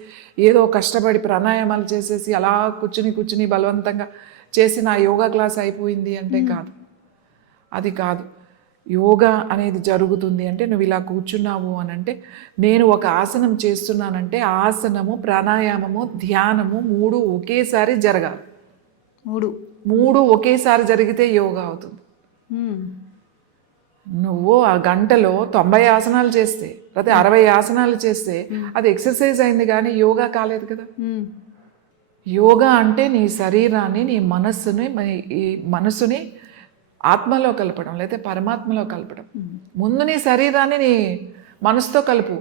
ఏదో కష్టపడి ప్రాణాయామాలు చేసేసి అలా కూర్చుని బలవంతంగా చేసి నా యోగా క్లాస్ అయిపోయింది అంటే కాదు, అది కాదు. యోగా అనేది జరుగుతుంది అంటే నువ్వు ఇలా కూర్చున్నావు అని అంటే, నేను ఒక ఆసనం చేస్తున్నానంటే ఆసనము, ప్రాణాయామము, ధ్యానము 3 ఒకేసారి జరగాలి. 3 ఒకేసారి జరిగితే యోగా అవుతుంది. నువ్వు ఆ గంటలో 90 ఆసనాలు చేస్తే లేకపోతే 60 ఆసనాలు చేస్తే అది ఎక్సర్సైజ్ అయింది కానీ యోగా కాలేదు కదా. యోగా అంటే నీ శరీరాన్ని, నీ మనస్సుని ఆత్మలో కలపడం, లేకపోతే పరమాత్మలో కలపడం. ముందు నీ శరీరాన్ని నీ మనసుతో కలుపు,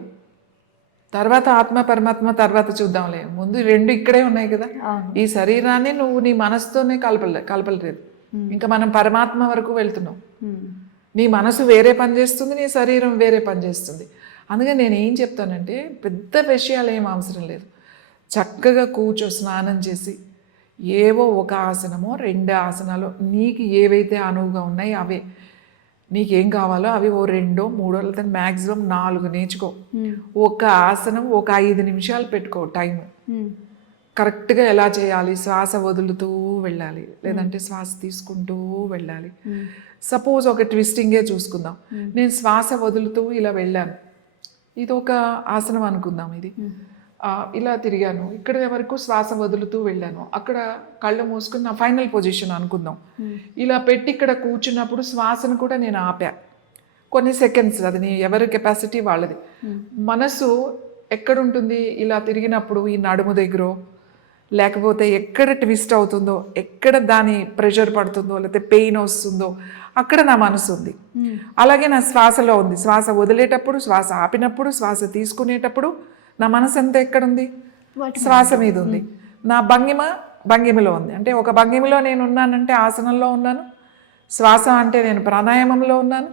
తర్వాత ఆత్మ పరమాత్మ తర్వాత చూద్దాంలే. ముందు 2 ఇక్కడే ఉన్నాయి కదా. ఈ శరీరాన్ని నువ్వు నీ మనసుతోనే కలపలేదు. ఇంకా మనం పరమాత్మ వరకు వెళ్తున్నాం. నీ మనసు వేరే పని చేస్తుంది, నీ శరీరం వేరే పని చేస్తుంది. అందుకని నేను ఏం చెప్తానంటే, పెద్ద విషయాలు ఏం అవసరం లేదు. చక్కగా కూర్చో, స్నానం చేసి ఏవో ఒక ఆసనమో 2 ఆసనాలు నీకు ఏవైతే అనువుగా ఉన్నాయో అవే, నీకేం కావాలో అవి ఓ 2-3 లేదా మ్యాక్సిమం 4 నేర్చుకో. ఒక ఆసనం ఒక 5 నిమిషాలు పెట్టుకో టైం. కరెక్ట్గా ఎలా చేయాలి, శ్వాస వదులుతూ వెళ్ళాలి, లేదంటే శ్వాస తీసుకుంటూ వెళ్ళాలి. సపోజ్ ఒక ట్విస్టింగే చూసుకుందాం. నేను శ్వాస వదులుతూ ఇలా వెళ్ళాను, ఇది ఒక ఆసనం అనుకుందాం. ఇది ఇలా తిరిగాను, ఇక్కడ వరకు శ్వాస వదులుతూ వెళ్ళాను, అక్కడ కళ్ళు మూసుకుని నా ఫైనల్ పొజిషన్ అనుకుందాం. ఇలా పెట్టి ఇక్కడ కూర్చున్నప్పుడు శ్వాసను కూడా నేను ఆపా కొన్ని సెకండ్స్. అది ఎవరి కెపాసిటీ వాళ్ళది. మనసు ఎక్కడుంటుంది ఇలా తిరిగినప్పుడు, ఈ నడుము దగ్గర, లేకపోతే ఎక్కడ ట్విస్ట్ అవుతుందో, ఎక్కడ దాని ప్రెషర్ పడుతుందో, లేకపోతే పెయిన్ వస్తుందో అక్కడ నా మనసు ఉంది. అలాగే నా శ్వాసలో ఉంది. శ్వాస వదిలేటప్పుడు, శ్వాస ఆపినప్పుడు, శ్వాస తీసుకునేటప్పుడు నా మనసు అంతా ఎక్కడుంది, శ్వాస మీద ఉంది. నా భంగిమలో ఉంది. అంటే ఒక భంగిమలో నేను ఉన్నానంటే ఆసనంలో ఉన్నాను, శ్వాస అంటే నేను ప్రాణాయామంలో ఉన్నాను.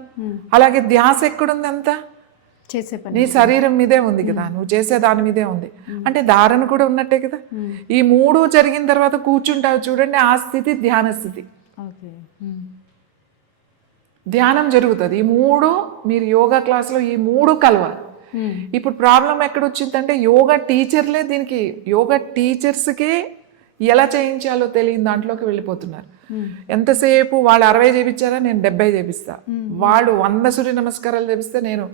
అలాగే ధ్యాస ఎక్కడుంది, అంతా చేసే పని నీ శరీరం మీదే ఉంది కదా, నువ్వు చేసే దాని మీదే ఉంది. అంటే ధారణ కూడా ఉన్నట్టే కదా. ఈ 3 జరిగిన తర్వాత కూర్చుంటావు చూడండి, ఆ స్థితి ధ్యాన స్థితి. ధ్యానం జరుగుతుంది. ఈ 3 మీరు యోగా క్లాస్లో ఈ 3 కలవాలి. ఇప్పుడు ప్రాబ్లం ఎక్కడొచ్చిందంటే, యోగా టీచర్లే దీనికి, యోగా టీచర్స్కే ఎలా చేయించాలో తెలియని దాంట్లోకి వెళ్ళిపోతున్నారు. ఎంతసేపు వాళ్ళు 60 చేయించారా, నేను 70 చేపిస్తా. వాళ్ళు 100 సూర్య నమస్కారాలు చేపిస్తే నేను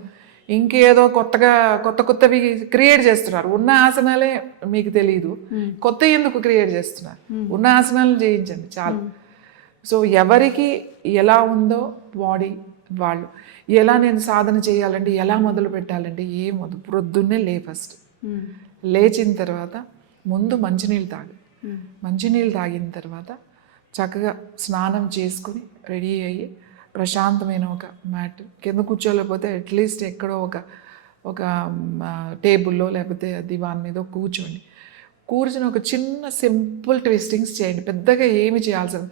ఇంకేదో కొత్తవి క్రియేట్ చేస్తున్నారు. ఉన్న ఆసనాలే మీకు తెలియదు, కొత్త ఎందుకు క్రియేట్ చేస్తున్నారు? ఉన్న ఆసనాలను చేయించండి చాలు. సో ఎవరికి ఎలా ఉందో బాడీ, వాళ్ళు ఎలా నేను సాధన చేయాలంటే, ఎలా మొదలు పెట్టాలంటే, ప్రొద్దున్నే ఫస్ట్ లేచిన తర్వాత ముందు మంచినీళ్ళు తాగిన తర్వాత చక్కగా స్నానం చేసుకుని రెడీ అయ్యి ప్రశాంతమైన ఒక మ్యాట్ కింద కూర్చోలేకపోతే అట్లీస్ట్ ఎక్కడో ఒక టేబుల్లో లేకపోతే దివాన్ మీద కూర్చొని ఒక చిన్న సింపుల్ ట్విస్టింగ్స్ చేయండి. పెద్దగా ఏమి చేయాల్సిన,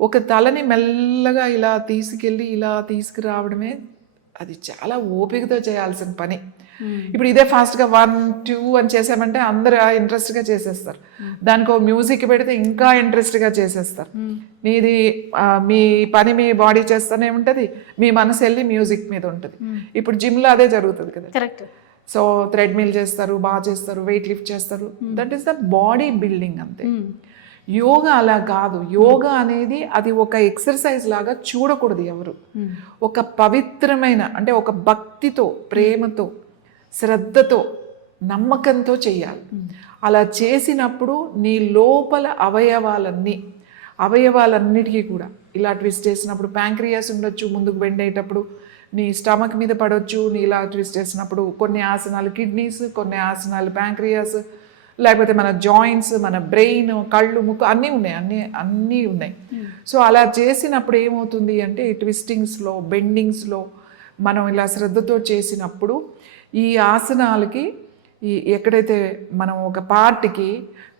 ఒక తలని మెల్లగా ఇలా తీసుకెళ్ళి ఇలా తీసుకురావడమే అది చాలా ఓపికతో చేయాల్సిన పని. ఇప్పుడు ఇదే ఫాస్ట్గా 1 2 అని చేసామంటే అందరూ ఇంట్రెస్ట్గా చేసేస్తారు. దానికి ఒక మ్యూజిక్ పెడితే ఇంకా ఇంట్రెస్ట్గా చేసేస్తారు. మీది మీ పని మీ బాడీ చేస్తూనే ఉంటుంది, మీ మనసు వెళ్ళి మ్యూజిక్ మీద ఉంటుంది. ఇప్పుడు జిమ్లో అదే జరుగుతుంది కదా. కరెక్ట్. సో థ్రెడ్మిల్ చేస్తారు, బాగా చేస్తారు, వెయిట్ లిఫ్ట్ చేస్తారు. That is the body building అంతే. యోగా అలా కాదు. యోగా అనేది అది ఒక ఎక్సర్సైజ్ లాగా చూడకూడదు ఎవరు. ఒక పవిత్రమైన అంటే ఒక భక్తితో, ప్రేమతో, శ్రద్ధతో, నమ్మకంతో చెయ్యాలి. అలా చేసినప్పుడు నీ లోపల అవయవాలన్నిటికీ కూడా ఇలా ట్విస్ట్ చేసినప్పుడు ప్యాంక్రియాస్ ఉండొచ్చు, ముందుకు బెండ్ అయ్యేటప్పుడు నీ స్టమక్ మీద పడవచ్చు. నీ ఇలా ట్విస్ట్ చేసినప్పుడు కొన్ని ఆసనాలు కిడ్నీస్, కొన్ని ఆసనాలు ప్యాంక్రియాస్, లేకపోతే మన జాయింట్స్, మన బ్రెయిన్, కళ్ళు, ముక్కు అన్నీ ఉన్నాయి. సో అలా చేసినప్పుడు ఏమవుతుంది అంటే ఈ ట్విస్టింగ్స్లో, బెండింగ్స్లో మనం ఇలా శ్రద్ధతో చేసినప్పుడు ఈ ఆసనాలకి ఎక్కడైతే మనం ఒక పార్ట్కి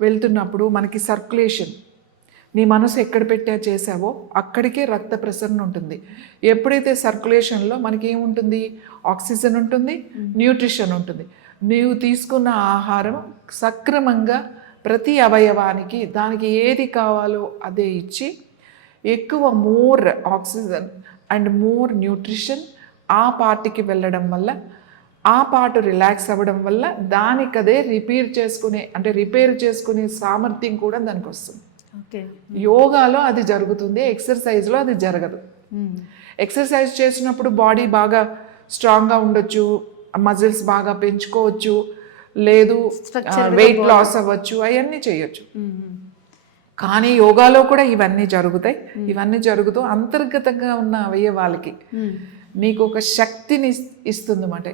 వెళ్తున్నప్పుడు మనకి సర్క్యులేషన్, నీ మనసు ఎక్కడ పెట్టా చేసావో అక్కడికే రక్త ప్రసరణ ఉంటుంది. ఎప్పుడైతే సర్క్యులేషన్లో మనకి ఏముంటుంది, ఆక్సిజన్ ఉంటుంది, న్యూట్రిషన్ ఉంటుంది. నీవు తీసుకున్న ఆహారం సక్రమంగా ప్రతి అవయవానికి దానికి ఏది కావాలో అదే ఇచ్చి ఎక్కువ more oxygen and more nutrition ఆ పార్ట్కి వెళ్ళడం వల్ల, ఆ పార్ట్ రిలాక్స్ అవ్వడం వల్ల దానికదే రిపేర్ చేసుకునే సామర్థ్యం కూడా దానికి వస్తుంది. యోగాలో అది జరుగుతుంది, ఎక్సర్సైజ్లో అది జరగదు. ఎక్సర్సైజ్ చేసినప్పుడు బాడీ బాగా స్ట్రాంగ్గా ఉండొచ్చు, మజిల్స్ బాగా పెంచుకోవచ్చు, లేదు వెయిట్ లాస్ అవ్వచ్చు, అవన్నీ చేయొచ్చు. కానీ యోగాలో కూడా ఇవన్నీ జరుగుతాయి. ఇవన్నీ జరుగుతూ అంతర్గతంగా ఉన్న అవయవాలకి నీకు ఒక శక్తిని ఇస్తుంది అన్నమాట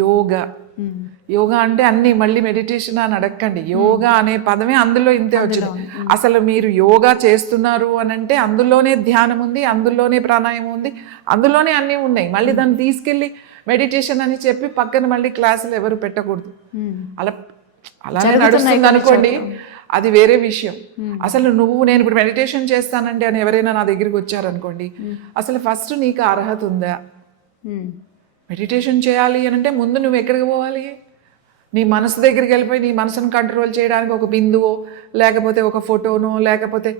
యోగా అంటే అన్ని మళ్ళీ మెడిటేషన్ అని అడగండి. యోగా అనే పదమే అందులో ఇంతే వచ్చింది. అసలు మీరు యోగా చేస్తున్నారు అని అంటే అందులోనే ధ్యానం ఉంది, అందులోనే ప్రాణాయామం ఉంది, అందులోనే అన్నీ ఉన్నాయి. మళ్ళీ దాన్ని తీసుకెళ్ళి మెడిటేషన్ అని చెప్పి పక్కన మళ్ళీ క్లాసులు ఎవరు పెట్టకూడదు. అలా నడుస్తుంది అనుకోండి, అది వేరే విషయం. అసలు నేను ఇప్పుడు మెడిటేషన్ చేస్తానండి అని ఎవరైనా నా దగ్గరికి వచ్చారనుకోండి, అసలు ఫస్ట్ నీకు అర్హత ఉందా? మెడిటేషన్ చేయాలి అని అంటే ముందు నువ్వు ఎక్కడికి పోవాలి? నీ మనసు దగ్గరికి వెళ్ళిపోయి నీ మనసును కంట్రోల్ చేయడానికి ఒక బిందువో, లేకపోతే ఒక ఫోటోనో, లేకపోతే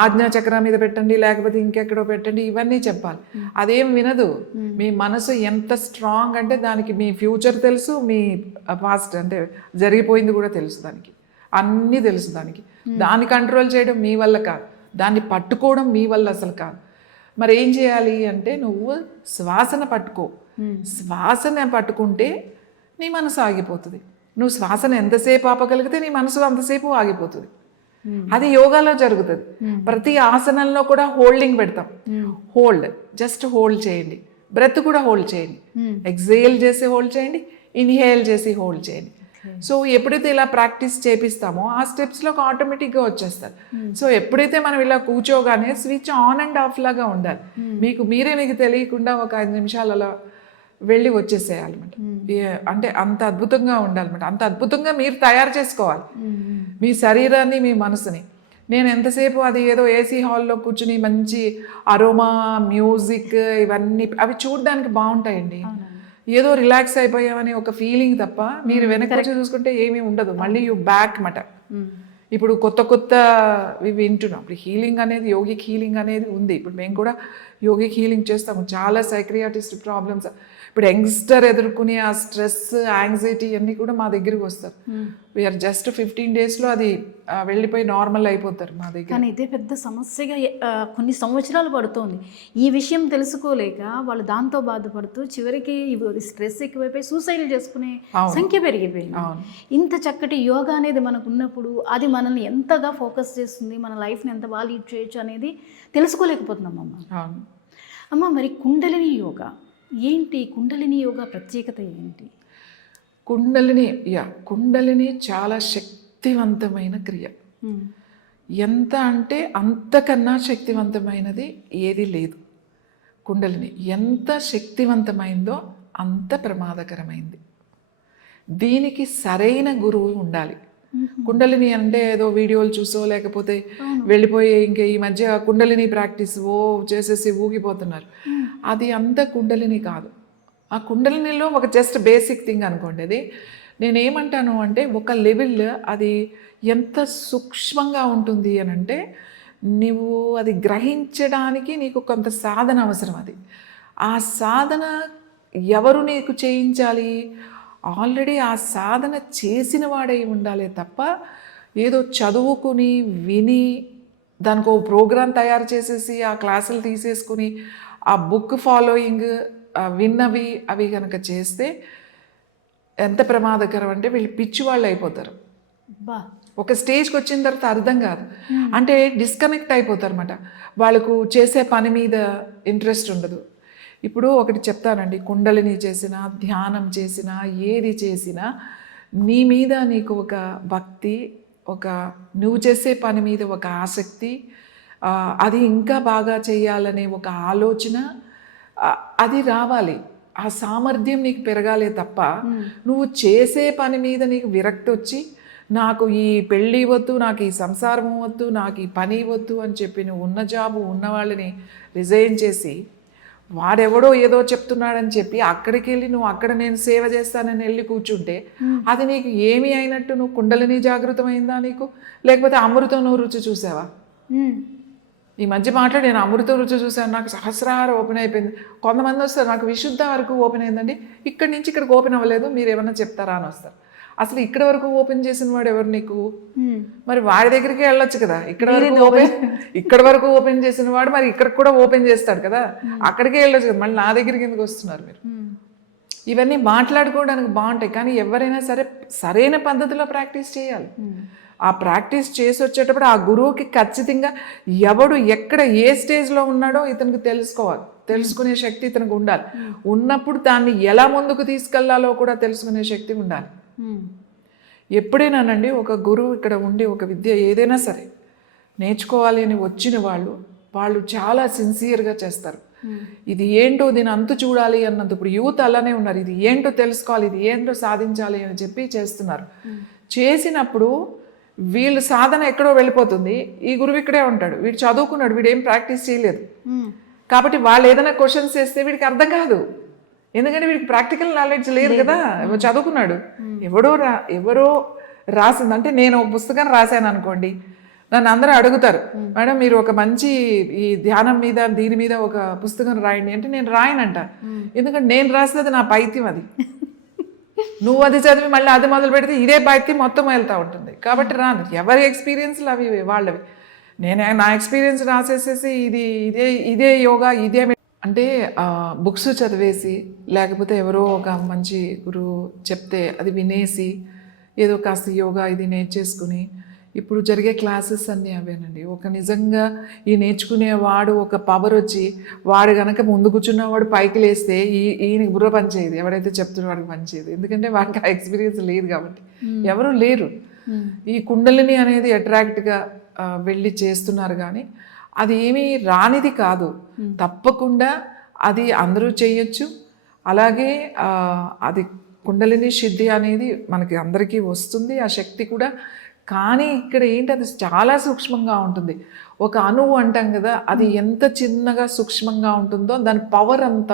ఆజ్ఞాచక్రం మీద పెట్టండి, లేకపోతే ఇంకెక్కడో పెట్టండి, ఇవన్నీ చెప్పాలి. అదేం వినదు. మీ మనసు ఎంత స్ట్రాంగ్ అంటే దానికి మీ ఫ్యూచర్ తెలుసు, మీ పాస్ట్ అంటే జరిగిపోయింది కూడా తెలుసు, దానికి అన్నీ తెలుసు. దాన్ని కంట్రోల్ చేయడం మీ వల్ల కాదు, దాన్ని పట్టుకోవడం మీ వల్ల అసలు కాదు. మరి ఏం చేయాలి అంటే నువ్వు శ్వాసన పట్టుకో. శ్వాసన పట్టుకుంటే నీ మనసు ఆగిపోతుంది. నువ్వు శ్వాసను ఎంతసేపు ఆపగలిగితే నీ మనసు అంతసేపు ఆగిపోతుంది. అది యోగాలో జరుగుతుంది. ప్రతి ఆసనంలో కూడా హోల్డింగ్ పెడతాం. జస్ట్ హోల్డ్ చేయండి. బ్రెత్ కూడా హోల్డ్ చేయండి. ఎక్సేల్ చేసి హోల్డ్ చేయండి, ఇన్హేల్ చేసి హోల్డ్ చేయండి. సో ఎప్పుడైతే ఇలా ప్రాక్టీస్ చేపిస్తామో ఆ స్టెప్స్లో ఆటోమేటిక్గా వచ్చేస్తారు. సో ఎప్పుడైతే మనం ఇలా కూర్చోగానే స్విచ్ ఆన్ అండ్ ఆఫ్ లాగా ఉండాలి. మీకు తెలియకుండా ఒక 5 నిమిషాలు అలా వెళ్ళి వచ్చేసేయాలన్నమాట. అంటే అంత అద్భుతంగా ఉండాలన్నమాట. అంత అద్భుతంగా మీరు తయారు చేసుకోవాలి మీ శరీరాన్ని, మీ మనసుని. నేను ఎంతసేపు అది ఏదో ఏసీ హాల్లో కూర్చుని మంచి అరోమా మ్యూజిక్ ఇవన్నీ అవి చూడడానికి బాగుంటాయండి. ఏదో రిలాక్స్ అయిపోయామని ఒక ఫీలింగ్ తప్ప మీరు వెనక్కి వచ్చి చూసుకుంటే ఏమీ ఉండదు. మళ్ళీ యూ బ్యాక్ మాట. ఇప్పుడు కొత్త వింటున్నాం. ఇప్పుడు హీలింగ్ అనేది, యోగిక్ హీలింగ్ అనేది ఉంది. ఇప్పుడు మేము కూడా యోగిక్ హీలింగ్ చేస్తాము. చాలా సైక్రియాటిస్ట్ ప్రాబ్లమ్స్, ఇప్పుడు యంగ్స్టర్ ఎదుర్కొనే ఆ స్ట్రెస్, యాంగ్జైటీ అన్నీ కూడా మా దగ్గరికి వస్తారు. వీఆర్ జస్ట్ 15 daysలో అది వెళ్ళిపోయి నార్మల్ అయిపోతారు మా దగ్గర. కానీ ఇదే పెద్ద సమస్యగా కొన్ని సంవత్సరాలు పడుతోంది. ఈ విషయం తెలుసుకోలేక వాళ్ళు దాంతో బాధపడుతూ చివరికి స్ట్రెస్ ఎక్కువైపోయి సూసైడ్ చేసుకునే సంఖ్య పెరిగిపోయింది. ఇంత చక్కటి యోగా అనేది మనకు ఉన్నప్పుడు అది మనల్ని ఎంతగా ఫోకస్ చేస్తుంది, మన లైఫ్ని ఎంత బాగా లీడ్ చేయొచ్చు అనేది తెలుసుకోలేకపోతున్నాం అమ్మ. మరి కుండలిని యోగా ఏంటి? కుండలిని యోగా ప్రత్యేకత ఏంటి? కుండలిని చాలా శక్తివంతమైన క్రియ. ఎంత అంటే అంతకన్నా శక్తివంతమైనది ఏది లేదు. కుండలిని ఎంత శక్తివంతమైందో అంత ప్రమాదకరమైంది. దీనికి సరైన గురువు ఉండాలి. కుండలిని అంటే ఏదో వీడియోలు చూసో లేకపోతే వెళ్ళిపోయి ఇంకా ఈ మధ్య కుండలిని ప్రాక్టీస్ చేసేసి ఊగిపోతున్నారు. అది అంత కుండలిని కాదు. ఆ కుండలినిలో ఒక జస్ట్ బేసిక్ థింగ్ అనుకోండి. అది నేనేమంటాను అంటే ఒక లెవెల్ అది ఎంత సూక్ష్మంగా ఉంటుంది అని అంటే నువ్వు అది గ్రహించడానికి నీకు కొంత సాధన అవసరం. అది ఆ సాధన ఎవరు నీకు చేయించాలి? ఆల్రెడీ ఆ సాధన చేసిన వాడై ఉండాలి తప్ప ఏదో చదువుకుని విని దానికి ఒక ప్రోగ్రాం తయారు చేసేసి ఆ క్లాసులు తీసేసుకుని ఆ బుక్ ఫాలోయింగ్ విన్నవి అవి కనుక చేస్తే ఎంత ప్రమాదకరం అంటే వీళ్ళు పిచ్చి వాళ్ళు అయిపోతారు. ఒక స్టేజ్కి వచ్చిన తర్వాత అర్థం కాదు, అంటే డిస్కనెక్ట్ అయిపోతారు అన్నమాట. వాళ్ళకు చేసే పని మీద ఇంట్రెస్ట్ ఉండదు. ఇప్పుడు ఒకటి చెప్తానండి, కుండలిని చేసినా ధ్యానం చేసినా ఏది చేసినా నీ మీద నీకు ఒక భక్తి, ఒక నువ్వు చేసే పని మీద ఒక ఆసక్తి, అది ఇంకా బాగా చేయాలనే ఒక ఆలోచన అది రావాలి. ఆ సామర్థ్యం నీకు పెరగాలే తప్ప నువ్వు చేసే పని మీద నీకు విరక్తి వచ్చి నాకు ఈ పెళ్ళి వద్దు, నాకు ఈ సంసారం వద్దు, నాకు ఈ పని వద్దు అని చెప్పి నువ్వు ఉన్న జాబు ఉన్న వాళ్ళని రిజైన్ చేసి వాడెవడో ఏదో చెప్తున్నాడని చెప్పి అక్కడికి వెళ్ళి నువ్వు అక్కడ నేను సేవ చేస్తానని వెళ్ళి కూర్చుంటే అది నీకు ఏమి అయినట్టు? నువ్వు కుండలిని జాగృతమైందా నీకు? లేకపోతే అమృతం నువ్వు రుచి చూసావా? ఈ మధ్య మాట్లాడి నేను అమృతం రుచి చూసాను, నాకు సహస్రాహారం ఓపెన్ అయిపోయింది. కొంతమంది వస్తారు, నాకు విశుద్ధ వరకు ఓపెన్ అయిందండి, ఇక్కడి నుంచి ఇక్కడికి ఓపెన్ అవ్వలేదు, మీరు ఏమన్నా చెప్తారా అని వస్తారు. అసలు ఇక్కడ వరకు ఓపెన్ చేసిన వాడు ఎవరు నీకు? మరి వాడి దగ్గరికి వెళ్ళొచ్చు కదా. ఇక్కడ వరకు ఓపెన్ చేసిన వాడు మరి ఇక్కడికి కూడా ఓపెన్ చేస్తాడు కదా, అక్కడికే వెళ్ళొచ్చు కదా. మళ్ళీ నా దగ్గరికి ఎందుకు వస్తున్నారు మీరు? ఇవన్నీ మాట్లాడుకోవడానికి బాగుంటాయి, కానీ ఎవరైనా సరే సరైన పద్ధతిలో ప్రాక్టీస్ చేయాలి. ఆ ప్రాక్టీస్ చేసి వచ్చేటప్పుడు ఆ గురువుకి ఖచ్చితంగా ఎవడు ఎక్కడ ఏ స్టేజ్లో ఉన్నాడో ఇతనికి తెలుసుకోవాలి, తెలుసుకునే శక్తి ఇతనికి ఉండాలి. ఉన్నప్పుడు దాన్ని ఎలా ముందుకు తీసుకెళ్లాలో కూడా తెలుసుకునే శక్తి ఉండాలి. ఎప్పుడైనానండి ఒక గురువు ఇక్కడ ఉండి ఒక విద్య ఏదైనా సరే నేర్చుకోవాలి అని వచ్చిన వాళ్ళు చాలా సిన్సియర్గా చేస్తారు. ఇది ఏంటో దీని అంతు చూడాలి అన్నంత. ఇప్పుడు యూత్ అలానే ఉన్నారు, ఇది ఏంటో తెలుసుకోవాలి, ఇది ఏంటో సాధించాలి అని చెప్పి చేస్తున్నారు. చేసినప్పుడు వీళ్ళు సాధన ఎక్కడో వెళ్ళిపోతుంది, ఈ గురువు ఇక్కడే ఉంటాడు, వీడు చదువుకున్నాడు, వీడు ఏం ప్రాక్టీస్ చేయలేదు. కాబట్టి వాళ్ళు ఏదైనా క్వశ్చన్స్ చేస్తే వీడికి అర్థం కాదు, ఎందుకంటే వీడికి ప్రాక్టికల్ నాలెడ్జ్ లేదు కదా. చదువుకున్నాడు, ఎవరో రాసింది. అంటే నేను ఒక పుస్తకం రాశాను అనుకోండి, నన్ను అందరూ అడుగుతారు, మేడం మీరు ఒక మంచి ఈ ధ్యానం మీద దీని మీద ఒక పుస్తకం రాయండి అంటే నేను రాయనంట. ఎందుకంటే నేను రాసినది నా పైత్యం, అది నువ్వు అది చదివి మళ్ళీ అది మొదలు పెడితే ఇదే పైత్యం మొత్తం వెళ్తూ ఉంటుంది. కాబట్టి రాను, ఎవరి ఎక్స్పీరియన్స్లు అవి వాళ్ళవి. నేను నా ఎక్స్పీరియన్స్ రాసేసేసి ఇదే యోగా ఇదే అంటే బుక్స్ చదివేసి లేకపోతే ఎవరో ఒక మంచి గురువు చెప్తే అది వినేసి ఏదో కాస్త యోగా ఇది నేర్చేసుకుని ఇప్పుడు జరిగే క్లాసెస్ అన్నీ అవేనండి. ఒక నిజంగా ఈ నేర్చుకునేవాడు ఒక పవర్ వచ్చి వాడు కనుక ముందు కూర్చున్నవాడు పైకి లేస్తే ఈయనకి బుర్ర పనిచేయదు, ఎవడైతే చెప్తున్న వాడికి పనిచేయదు. ఎందుకంటే వాడికి ఆ ఎక్స్పీరియన్స్ లేదు కాబట్టి. ఎవరు లేరు. ఈ కుండలిని అనేది అట్రాక్ట్గా వెళ్ళి చేస్తున్నారు, కానీ అది ఏమీ రానిది కాదు. తప్పకుండా అది అందరూ చేయొచ్చు. అలాగే అది కుండలిని సిద్ధి అనేది మనకి అందరికీ వస్తుంది, ఆ శక్తి కూడా. కానీ ఇక్కడ ఏంటి, అది చాలా సూక్ష్మంగా ఉంటుంది. ఒక అణువు అంటాం కదా, అది ఎంత చిన్నగా సూక్ష్మంగా ఉంటుందో దాని పవర్ అంత,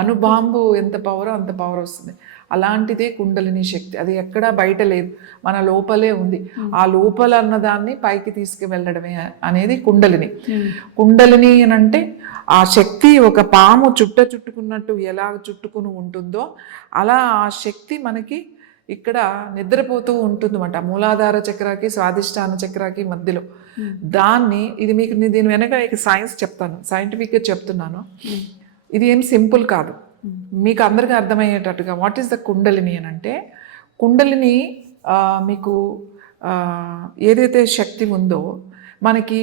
అణుబాంబు ఎంత పవరో అంత పవర్ వస్తుంది. అలాంటిదే కుండలిని శక్తి. అది ఎక్కడా బయట లేదు, మన లోపలే ఉంది. ఆ లోపల అన్నదాన్ని పైకి తీసుకువెళ్ళడమే అనేది కుండలిని. కుండలిని అని అంటే ఆ శక్తి ఒక పాము చుట్టుకున్నట్టు ఎలా చుట్టుకుని ఉంటుందో అలా ఆ శక్తి మనకి ఇక్కడ నిద్రపోతూ ఉంటుందన్నమాట. మూలాధార చక్రాకి స్వాదిష్టాన చక్రాకి మధ్యలో. దాన్ని ఇది మీకు దీని వెనక సైన్స్ చెప్తాను, సైంటిఫిక్గా చెప్తున్నాను. ఇది ఏం సింపుల్ కాదు, మీకు అందరికీ అర్థమయ్యేటట్టుగా. వాట్ ఈస్ ద కుండలిని అని అంటే, కుండలిని మీకు ఏదైతే శక్తి ఉందో మనకి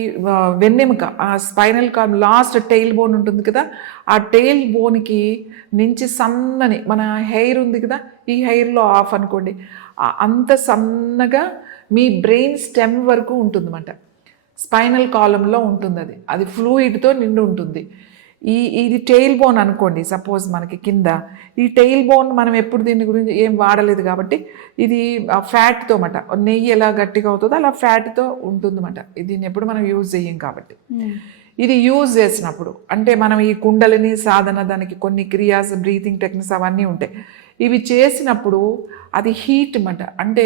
వెన్నెముక, ఆ spinal cord last tail bone ఉంటుంది కదా, ఆ టెయిల్ బోన్కి నుంచి సన్నని మన హెయిర్ ఉంది కదా, ఈ హెయిర్లో ఆఫ్ అనుకోండి, అంత సన్నగా మీ బ్రెయిన్ స్టెమ్ వరకు ఉంటుందన్నమాట. స్పైనల్ కాలంలో ఉంటుంది, అది ఫ్లూయిడ్తో నిండి ఉంటుంది. ఇది టెయిల్ బోన్ అనుకోండి సపోజ్ మనకి కింద. ఈ టెయిల్ బోన్ మనం ఎప్పుడు దీని గురించి ఏం వాడలేదు కాబట్టి ఇది ఫ్యాట్తో మాట, నెయ్యి ఎలా గట్టిగా అవుతుందో అలా ఫ్యాట్తో ఉంటుందన్నమాట. దీన్ని ఎప్పుడు మనం యూజ్ చేయం కాబట్టి. ఇది యూజ్ చేసినప్పుడు అంటే మనం ఈ కుండలిని సాధన, దానికి కొన్ని క్రియాస్, బ్రీతింగ్ టెక్నిక్స్ అవన్నీ ఉంటాయి. ఇవి చేసినప్పుడు అది హీట్ అన్నమాట. అంటే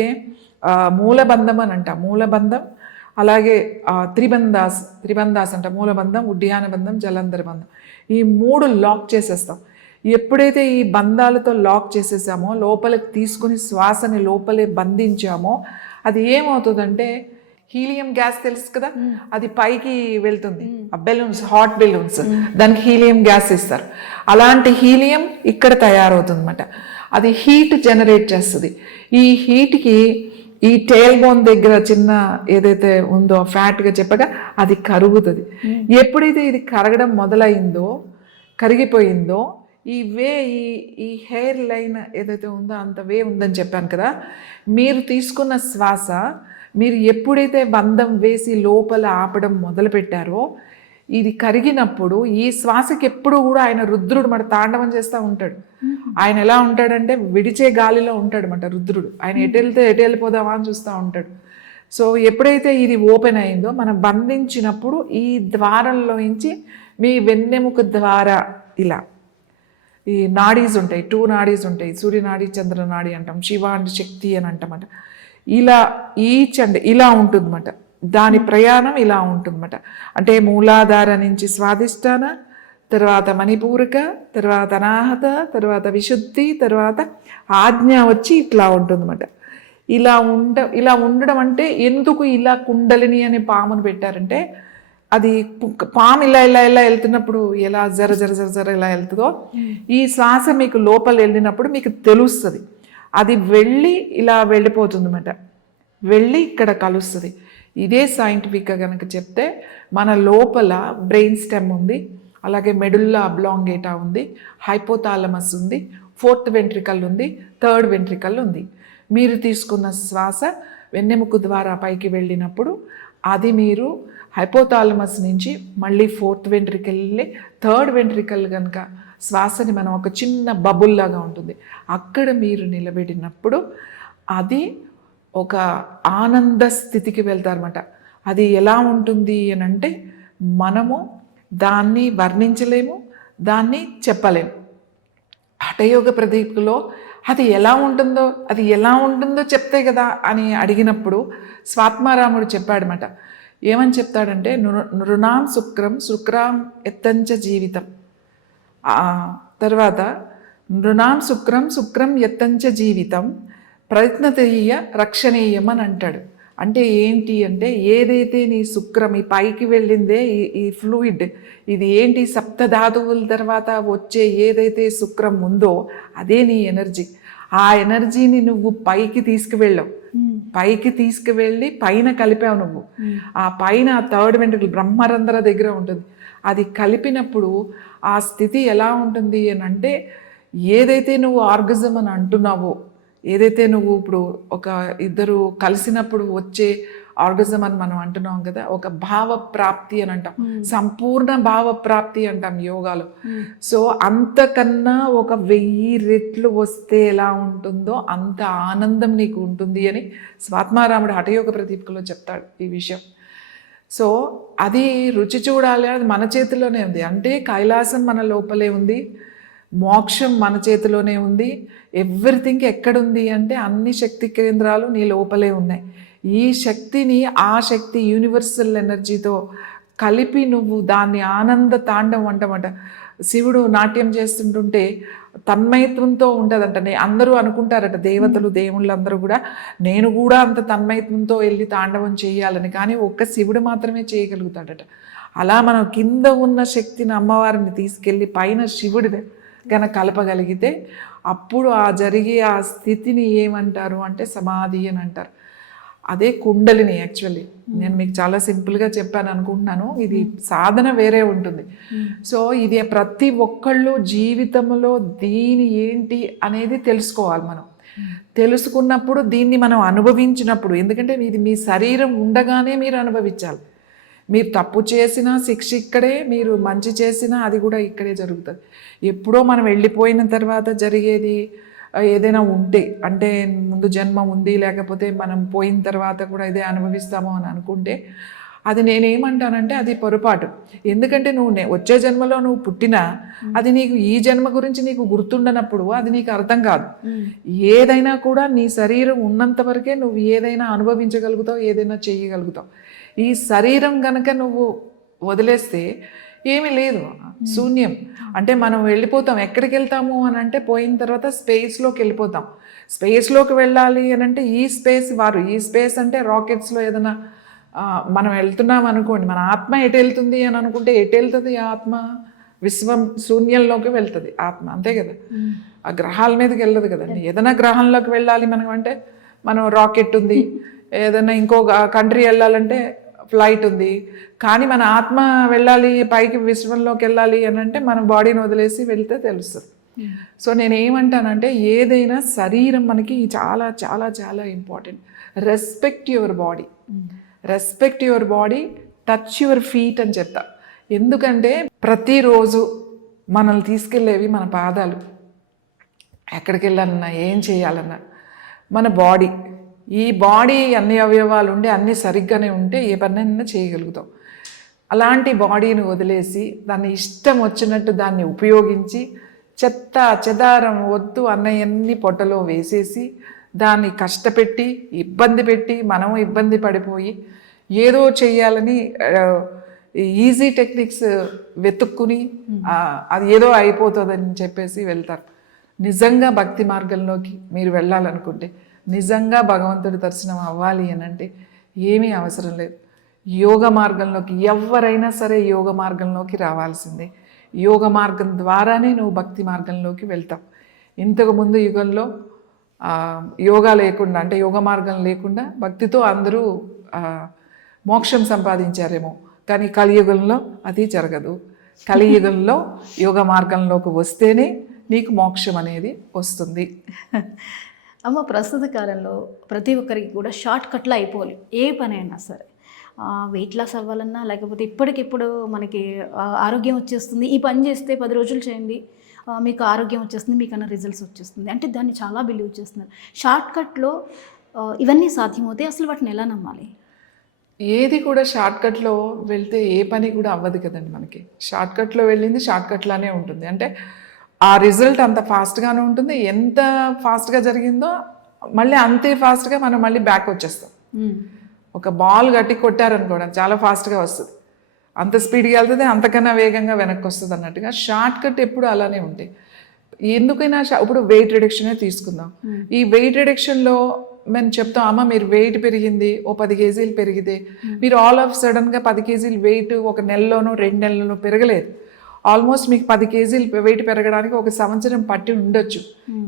మూలబంధం అని అంట. మూలబంధం, అలాగే త్రిబంధాస్ అంట. మూలబంధం, ఉడ్యాన బంధం, జలంధర బంధం, ఈ 3 లాక్ చేసేస్తాం. ఎప్పుడైతే ఈ బంధాలతో లాక్ చేసేసామో, లోపలికి తీసుకుని శ్వాసని లోపలే బంధించామో, అది ఏమవుతుందంటే హీలియం గ్యాస్ తెలుసు కదా, అది పైకి వెళ్తుంది. ఆ బెలూన్స్, హాట్ బెలూన్స్, దానికి హీలియం గ్యాస్ ఇస్తారు. అలాంటి హీలియం ఇక్కడ తయారవుతుంది అన్నమాట. అది హీట్ జనరేట్ చేస్తుంది. ఈ హీట్కి ఈ టెయిల్ బోన్ దగ్గర చిన్న ఏదైతే ఉందో ఫ్యాట్గా చెప్పగా అది కరుగుతుంది. ఎప్పుడైతే ఇది కరగడం మొదలైందో, కరిగిపోయిందో, ఈ ఈ హెయిర్ లైన్ ఏదైతే ఉందో అంత ఉందని చెప్పాను కదా, మీరు తీసుకున్న శ్వాస మీరు ఎప్పుడైతే బంధం వేసి లోపల ఆపడం మొదలు పెట్టారో, ఇది కరిగినప్పుడు ఈ శ్వాసకి ఎప్పుడు కూడా ఆయన రుద్రుడు మాట తాండవం చేస్తూ ఉంటాడు. ఆయన ఎలా ఉంటాడంటే విడిచే గాలిలో ఉంటాడు మాట రుద్రుడు. ఆయన ఎటు వెళ్ళిపోదామా అని చూస్తూ ఉంటాడు. సో ఎప్పుడైతే ఇది ఓపెన్ అయిందో, మనం బంధించినప్పుడు ఈ ద్వారంలోంచి మీ వెన్నెముక ద్వారా ఇలా ఈ నాడీస్ ఉంటాయి, 2 నాడీస్ ఉంటాయి. సూర్యనాడి, చంద్రనాడి అంటాం, శివ అంటే శక్తి అని అంటమాట. ఇలా ఈచ్ అండ్ ఇలా ఉంటుందన్నమాట. దాని ప్రయాణం ఇలా ఉంటుందన్నమాట. అంటే మూలాధార నుంచి స్వాదిష్టాన, తర్వాత మణిపూరక, తర్వాత అనాహత, తర్వాత విశుద్ధి, తర్వాత ఆజ్ఞ వచ్చి ఇట్లా ఉంటుందన్నమాట. ఇలా ఉండడం అంటే ఎందుకు ఇలా కుండలిని అనే పామును పెట్టారంటే, అది పాము ఇలా ఇలా ఇలా వెళ్తున్నప్పుడు ఎలా జర జర జర జర ఇలా వెళ్తుందో, ఈ శ్వాస మీకు లోపల వెళ్ళినప్పుడు మీకు తెలుస్తుంది. అది వెళ్ళి ఇలా వెళ్ళిపోతుంది అన్నమాట. వెళ్ళి ఇక్కడ కలుస్తుంది. ఇదే సైంటిఫిక్గా కనుక చెప్తే మన లోపల బ్రెయిన్ స్టెమ్ ఉంది, అలాగే మెడుల్లా అబ్లాంగేటా ఉంది, హైపోథాలమస్ ఉంది, 4th వెంట్రికల్ ఉంది, 3rd వెంట్రికల్ ఉంది. మీరు తీసుకున్న శ్వాస వెన్నెముక ద్వారా పైకి వెళ్ళినప్పుడు అది మీరు హైపోథాలమస్ నుంచి మళ్ళీ 4th వెంట్రికల్ వెళ్ళి 3rd వెంట్రికల్ కనుక శ్వాసని మనం ఒక చిన్న బబుల్ లాగా ఉంటుంది, అక్కడ మీరు నిలబెట్టినప్పుడు అది ఒక ఆనంద స్థితికి వెళ్తారన్నమాట. అది ఎలా ఉంటుంది అని అంటే మనము దాన్ని వర్ణించలేము, దాన్ని చెప్పలేము. హఠయోగ ప్రదీప్లో అది ఎలా ఉంటుందో చెప్తే కదా అని అడిగినప్పుడు స్వాత్మారాముడు చెప్పాడనమాట. ఏమని చెప్తాడంటే, నృణాం శుక్రాం ఎత్తంచ జీవితం, తర్వాత నృణాం శుక్రం ఎత్తంచ జీవితం ప్రయత్నతీయ రక్షణీయం అని అంటాడు. అంటే ఏంటి అంటే, ఏదైతే నీ శుక్రం ఈ పైకి వెళ్ళిందే ఈ ఫ్లూయిడ్, ఇది ఏంటి సప్తధాతువుల తర్వాత వచ్చే ఏదైతే శుక్రం ఉందో అదే నీ ఎనర్జీ. ఆ ఎనర్జీని నువ్వు పైకి తీసుకువెళ్ళావు, పైకి తీసుకువెళ్ళి పైన కలిపావు నువ్వు. ఆ పైన 3rd వెంట్రికల్ బ్రహ్మరంధ్ర దగ్గర ఉంటుంది. అది కలిపినప్పుడు ఆ స్థితి ఎలా ఉంటుంది అని అంటే, ఏదైతే నువ్వు ఆర్గజం అని అంటున్నావో, ఏదైతే నువ్వు ఇప్పుడు ఒక ఇద్దరు కలిసినప్పుడు వచ్చే ఆర్గజం అని మనం అంటున్నాం కదా, ఒక భావప్రాప్తి అని అంటాం, సంపూర్ణ భావప్రాప్తి అంటాం యోగాలో. సో అంతకన్నా ఒక 1000 రెట్లు వస్తే ఎలా ఉంటుందో అంత ఆనందం నీకు ఉంటుంది అని స్వాత్మారాముడు హఠయోగ ప్రదీప్కలో చెప్తాడు ఈ విషయం. సో అది రుచి చూడాలి, అది మన చేతిలోనే ఉంది. అంటే కైలాసం మన లోపలే ఉంది, మోక్షం మన చేతిలోనే ఉంది. ఎవ్రీథింగ్ ఎక్కడుంది అంటే అన్ని శక్తి కేంద్రాలు నీ లోపలే ఉన్నాయి. ఈ శక్తిని, ఆ శక్తి యూనివర్సల్ ఎనర్జీతో కలిపి నువ్వు దాన్ని ఆనంద తాండవం అంటమాట. శివుడు నాట్యం చేస్తుంటుంటే తన్మయత్వంతో ఉంటుందంట. అందరూ అనుకుంటారట, దేవతలు దేవుళ్ళు అందరూ కూడా, నేను కూడా అంత తన్మయత్వంతో వెళ్ళి తాండవం చేయాలని, కానీ ఒక్క శివుడు మాత్రమే చేయగలుగుతాడట. అలా మనం కింద ఉన్న శక్తిని, అమ్మవారిని తీసుకెళ్ళి పైన శివుడి గన కలపగలిగితే అప్పుడు ఆ జరిగే ఆ స్థితిని ఏమంటారు అంటే సమాధి అని అంటారు. అదే కుండలిని. యాక్చువల్లీ నేను మీకు చాలా సింపుల్గా చెప్పాను అనుకుంటున్నాను, ఇది సాధన వేరే ఉంటుంది. సో ఇది ప్రతి ఒక్కళ్ళు జీవితంలో దీని ఏంటి అనేది తెలుసుకోవాలి. మనం తెలుసుకున్నప్పుడు, దీన్ని మనం అనుభవించినప్పుడు, ఎందుకంటే ఇది మీ శరీరం ఉండగానే మీరు అనుభవించాలి. మీరు తప్పు చేసినా శిక్ష ఇక్కడే, మీరు మంచి చేసినా అది కూడా ఇక్కడే జరుగుతుంది. ఎప్పుడో మనం వెళ్ళిపోయిన తర్వాత జరిగేది ఏదైనా ఉంటే, అంటే ముందు జన్మ ఉంది, లేకపోతే మనం పోయిన తర్వాత కూడా ఇదే అనుభవిస్తామో అని అనుకుంటే, అది నేనేమంటానంటే అది పొరపాటు. ఎందుకంటే నువ్వు వచ్చే జన్మలో నువ్వు పుట్టినా అది నీకు ఈ జన్మ గురించి నీకు గుర్తుండనప్పుడు అది నీకు అర్థం కాదు. ఏదైనా కూడా నీ శరీరం ఉన్నంత వరకే నువ్వు ఏదైనా అనుభవించగలుగుతావు, ఏదైనా చేయగలుగుతావు. ఈ శరీరం గనక నువ్వు వదిలేస్తే ఏమీ లేదు, శూన్యం. అంటే మనం వెళ్ళిపోతాం. ఎక్కడికి వెళ్తాము అని అంటే పోయిన తర్వాత స్పేస్లోకి వెళ్ళిపోతాం. స్పేస్లోకి వెళ్ళాలి అని అంటే ఈ స్పేస్ అంటే రాకెట్స్లో ఏదైనా మనం వెళ్తున్నాం అనుకోండి, మన ఆత్మ ఎటు వెళ్తుంది అని అనుకుంటే ఎటు వెళ్తుంది ఆత్మ? విశ్వం శూన్యంలోకి వెళ్తుంది ఆత్మ, అంతే కదా. ఆ గ్రహాల మీదకి వెళ్ళదు కదండి. ఏదైనా గ్రహంలోకి వెళ్ళాలి మనం అంటే మనం రాకెట్ ఉంది, ఏదైనా ఇంకో కంట్రీ వెళ్ళాలంటే ఫ్లైట్ ఉంది. కానీ మన ఆత్మ వెళ్ళాలి పైకి విశ్వంలోకి వెళ్ళాలి అని అంటే మన బాడీని వదిలేసి వెళ్తే తెలుస్తుంది. సో నేను ఏమంటానంటే ఏదైనా శరీరం మనకి చాలా చాలా చాలా important. Respect your body, respect your body, touch your feet అని చెప్తా. ఎందుకంటే ప్రతిరోజు మనల్ని తీసుకెళ్ళేవి మన పాదాలు. ఎక్కడికి వెళ్ళాలన్నా ఏం చేయాలన్నా మన బాడీ, ఈ బాడీ అన్ని అవయవాలు ఉండి అన్నీ సరిగ్గానే ఉంటే ఏ పనైనా చేయగలుగుతాం. అలాంటి బాడీని వదిలేసి దాన్ని ఇష్టం వచ్చినట్టు దాన్ని ఉపయోగించి చెత్త చెదారం వద్దు అన్నయన్ని పొట్టలో వేసేసి దాన్ని కష్టపెట్టి ఇబ్బంది పెట్టి మనం ఇబ్బంది పడిపోయి ఏదో చెయ్యాలని ఈజీ టెక్నిక్స్ వెతుక్కుని అది ఏదో అయిపోతుందని చెప్పేసి వెళ్తారు. నిజంగా భక్తి మార్గంలోకి మీరు వెళ్ళాలనుకుంటే, నిజంగా భగవంతుడి దర్శనం అవ్వాలి అని అంటే ఏమీ అవసరం లేదు. యోగ మార్గంలోకి ఎవరైనా సరే యోగ మార్గంలోకి రావాల్సిందే. యోగ మార్గం ద్వారానే నువ్వు భక్తి మార్గంలోకి వెళ్తావు. ఇంతకుముందు యుగంలో యోగా లేకుండా, అంటే యోగ మార్గం లేకుండా భక్తితో అందరూ మోక్షం సంపాదించారేమో, కానీ కలియుగంలో అది జరగదు. కలియుగంలో యోగ మార్గంలోకి వస్తేనే నీకు మోక్షం అనేది వస్తుంది. అమ్మ, ప్రస్తుత కాలంలో ప్రతి ఒక్కరికి కూడా షార్ట్ కట్లో అయిపోవాలి ఏ పని అయినా సరే. వెయిట్ లాస్ అవ్వాలన్నా, లేకపోతే ఇప్పటికిప్పుడు మనకి ఆరోగ్యం వచ్చేస్తుంది, ఈ పని చేస్తే 10 రోజులు చేయండి మీకు ఆరోగ్యం వచ్చేస్తుంది, మీకన్నా రిజల్ట్స్ వచ్చేస్తుంది అంటే దాన్ని చాలా బిలీవ్ చేస్తున్నారు. షార్ట్ కట్లో ఇవన్నీ సాధ్యమవుతాయి. అసలు వాటిని ఎలా నమ్మాలి? ఏది కూడా షార్ట్ కట్లో వెళ్తే ఏ పని కూడా అవ్వదు కదండి. మనకి షార్ట్ కట్లో వెళ్ళింది షార్ట్ కట్లానే ఉంటుంది. అంటే ఆ రిజల్ట్ అంత ఫాస్ట్గానే ఉంటుంది. ఎంత ఫాస్ట్గా జరిగిందో మళ్ళీ అంతే ఫాస్ట్గా మనం మళ్ళీ బ్యాక్ వచ్చేస్తాం. ఒక బాల్ గట్టి కొట్టారనుకోవడం చాలా ఫాస్ట్గా వస్తుంది, అంత స్పీడ్గా వెళ్తుంది, అంతకన్నా వేగంగా వెనక్కి వస్తుంది అన్నట్టుగా షార్ట్ కట్ ఎప్పుడు అలానే ఉంటాయి. ఎందుకైనా ఇప్పుడు వెయిట్ రిడక్షనే తీసుకుందాం. ఈ వెయిట్ రిడక్షన్లో మేము చెప్తాం, అమ్మ మీరు వెయిట్ పెరిగింది, ఓ 10 కేజీలు పెరిగితే మీరు ఆల్ ఆఫ్ సడన్గా 10 కేజీలు వెయిట్ 1 నెలలోనో 2 నెలలోనో పెరగలేదు. ఆల్మోస్ట్ మీకు 10 కేజీలు వెయిట్ పెరగడానికి 1 సంవత్సరం పట్టి ఉండొచ్చు.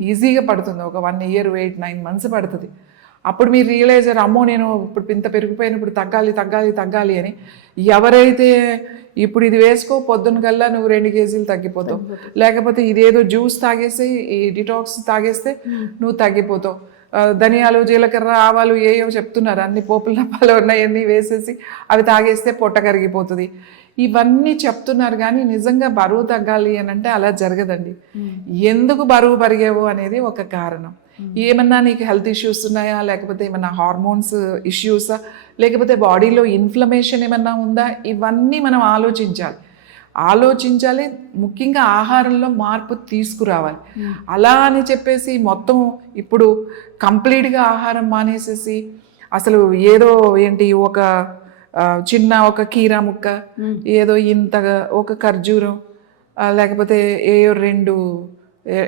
ఈజీగా పడుతుంది, ఒక 1 year 9 months పడుతుంది. అప్పుడు మీరు రియలైజ్ అయ్యారు, అమ్మో నేను ఇప్పుడు ఇంత పెరిగిపోయిన, ఇప్పుడు తగ్గాలి తగ్గాలి తగ్గాలి అని. ఎవరైతే ఇప్పుడు ఇది వేసుకో పొద్దున్న కల్లా నువ్వు 2 కేజీలు తగ్గిపోతావు, లేకపోతే ఇదేదో జ్యూస్ తాగేసి ఈ డిటాక్స్ తాగేస్తే నువ్వు తగ్గిపోతావు, ధనియాలు జీలకర్ర ఆవాలు ఏయో చెప్తున్నారు, అన్ని పోపుల డబ్బాలు ఉన్నాయన్నీ వేసేసి అవి తాగేస్తే పొట్ట కరిగిపోతుంది, ఇవన్నీ చెప్తున్నారు. కానీ నిజంగా బరువు తగ్గాలి అని అంటే అలా జరగదండి. ఎందుకు బరువు పెరిగావు అనేది ఒక కారణం. ఏమన్నా నీకు హెల్త్ ఇష్యూస్ ఉన్నాయా, లేకపోతే ఏమన్నా హార్మోన్స్ ఇష్యూసా, లేకపోతే బాడీలో ఇన్ఫ్లమేషన్ ఏమన్నా ఉందా, ఇవన్నీ మనం ఆలోచించాలి. ముఖ్యంగా ఆహారంలో మార్పు తీసుకురావాలి. అలా అని చెప్పేసి మొత్తం ఇప్పుడు కంప్లీట్గా ఆహారం మానేసేసి అసలు ఏదో ఏంటి ఒక చిన్న ఒక కీరా ముక్క, ఏదో ఇంతగా ఒక ఖర్జూరం, లేకపోతే ఏదో